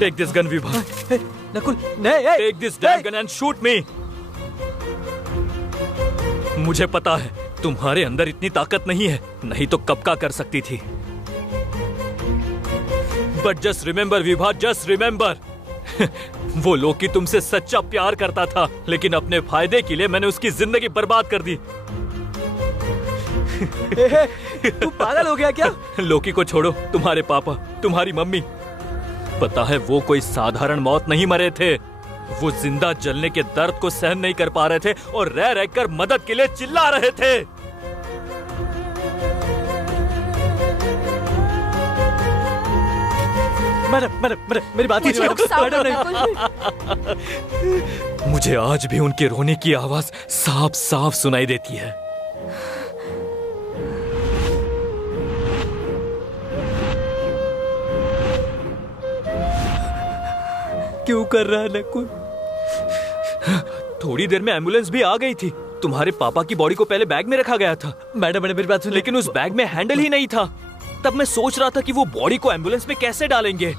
take this gun Vibha. Nakul, नहीं, take this damn gun and shoot me. मुझे पता है तुम्हारे अंदर इतनी ताकत नहीं है, नहीं तो कब का कर सकती थी। But just remember Vibha, just remember, वो लोकी तुमसे सच्चा प्यार करता था, लेकिन अपने फायदे के लिए मैंने उसकी जिंदगी बर्बाद कर दी। तू पागल हो गया क्या? लोकी को छोड़ो, तुम्हारे पापा, तुम्हारी मम्मी, पता है वो कोई साधारण मौत नहीं मरे थे। वो जिंदा जलने के दर्द को सहन नहीं कर पा रहे थे और रह रहकर मदद के लिए चिल्ला रहे थे। मैडम, मेरी बात सुनिए। मुझे आज भी उनके रोने की आवाज साफ साफ सुनाई देती है। क्यों कर रहा है नकुल? थोड़ी देर में एम्बुलेंस भी आ गई थी। तुम्हारे पापा की बॉडी को पहले बैग में रखा गया था। मैडम, मेरी बात सुनिए। लेकिन उस बैग में हैंडल ही नहीं था। तब मैं सोच रहा था कि वो बॉडी को एम्बुलेंस में कैसे डालेंगे,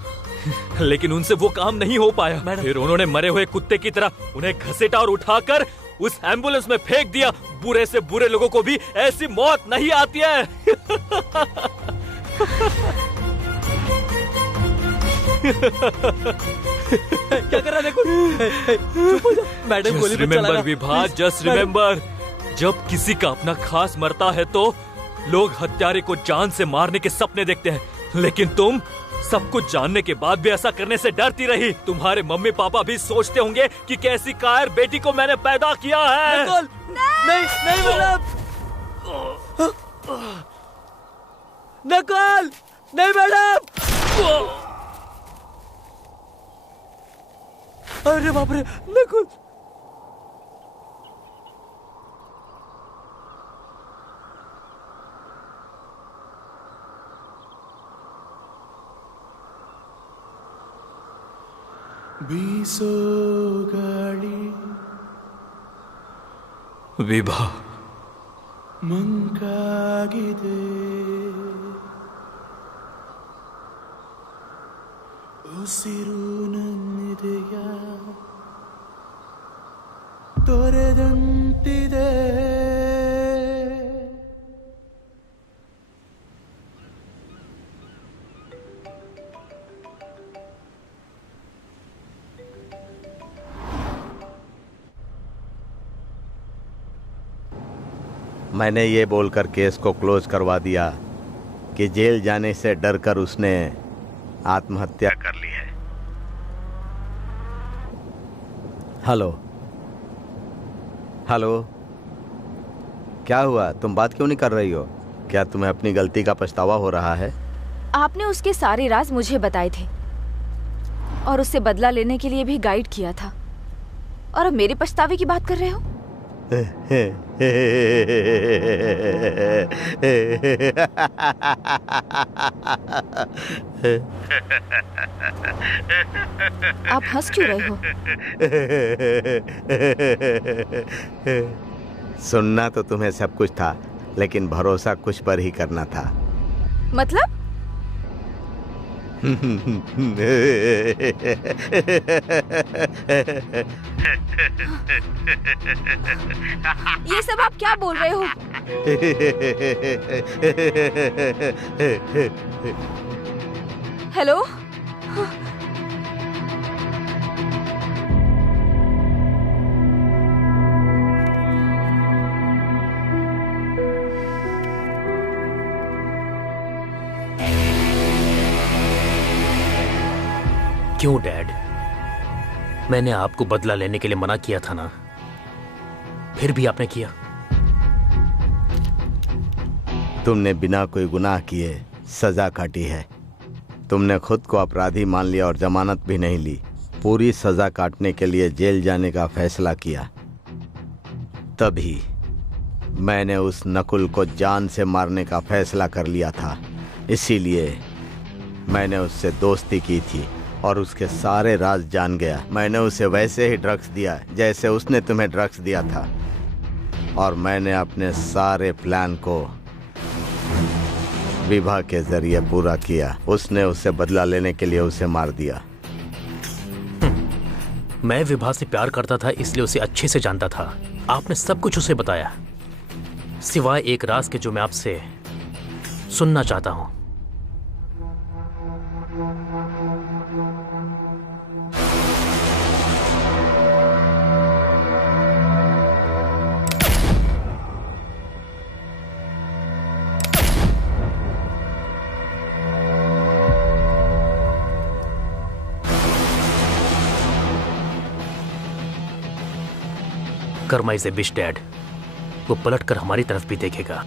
लेकिन उनसे वो काम नहीं हो पाया। फिर उन्होंने मरे हुए कुत्ते की तरह उन्हें घसीटा और उठाकर उस एम्बुलेंस में फेंक दिया। बुरे से बुरे लोगों को भी ऐसी मौत नहीं आती है। क्या कर रहा है नकुल? चुप हो जा। मैडम गोली मत चलाना। विभा, जस्ट रिमेंबर, जब किसी का अपना खास मरता है तो लोग हत्यारे को जान से मारने के सपने देखते हैं, लेकिन तुम सब कुछ जानने के बाद भी ऐसा करने से डरती रही। तुम्हारे मम्मी पापा भी सोचते होंगे कि कैसी कायर बेटी को मैंने पैदा किया है। नकुल, नहीं मैडम, नकुल, नहीं मैडम। अरे बाप रे, नकुल। बीसो गाड़ी विभा मंकागिदे उसिरू नन्निदೆಯ ತೊರೆದಂತಿದೆ मैंने ये बोलकर केस को क्लोज करवा दिया कि जेल जाने से डरकर उसने आत्महत्या कर ली है। हेलो हेलो, क्या हुआ? तुम बात क्यों नहीं कर रही हो? क्या तुम्हें अपनी गलती का पछतावा हो रहा है? आपने उसके सारे राज मुझे बताए थे और उससे बदला लेने के लिए भी गाइड किया था, और अब मेरे पछतावे की बात कर रहे हो? आप हंस क्यों रहे हो? सुनना तो तुम्हें सब कुछ था, लेकिन भरोसा कुछ पर ही करना था। मतलब? ये सब आप क्या बोल रहे हो? हेलो? क्यों डैड? मैंने आपको बदला लेने के लिए मना किया था ना, फिर भी आपने किया। तुमने बिना कोई गुनाह किए सजा काटी है। तुमने खुद को अपराधी मान लिया और जमानत भी नहीं ली। पूरी सजा काटने के लिए जेल जाने का फैसला किया। तभी मैंने उस नकुल को जान से मारने का फैसला कर लिया था। इसीलिए मैंने उससे दोस्ती की थी और उसके सारे राज जान गया। मैंने उसे वैसे ही ड्रग्स दिया जैसे उसने तुम्हें ड्रग्स दिया था, और मैंने अपने सारे प्लान को विवाह के जरिए पूरा किया। उसने उससे बदला लेने के लिए उसे मार दिया। मैं विभा से प्यार करता था, इसलिए उसे अच्छे से जानता था। आपने सब कुछ उसे बताया, सिवाय एक राज के जो मैं आपसे सुनना चाहता हूं। Karma is a bitch dad. वो पलटकर हमारी तरफ भी देखेगा।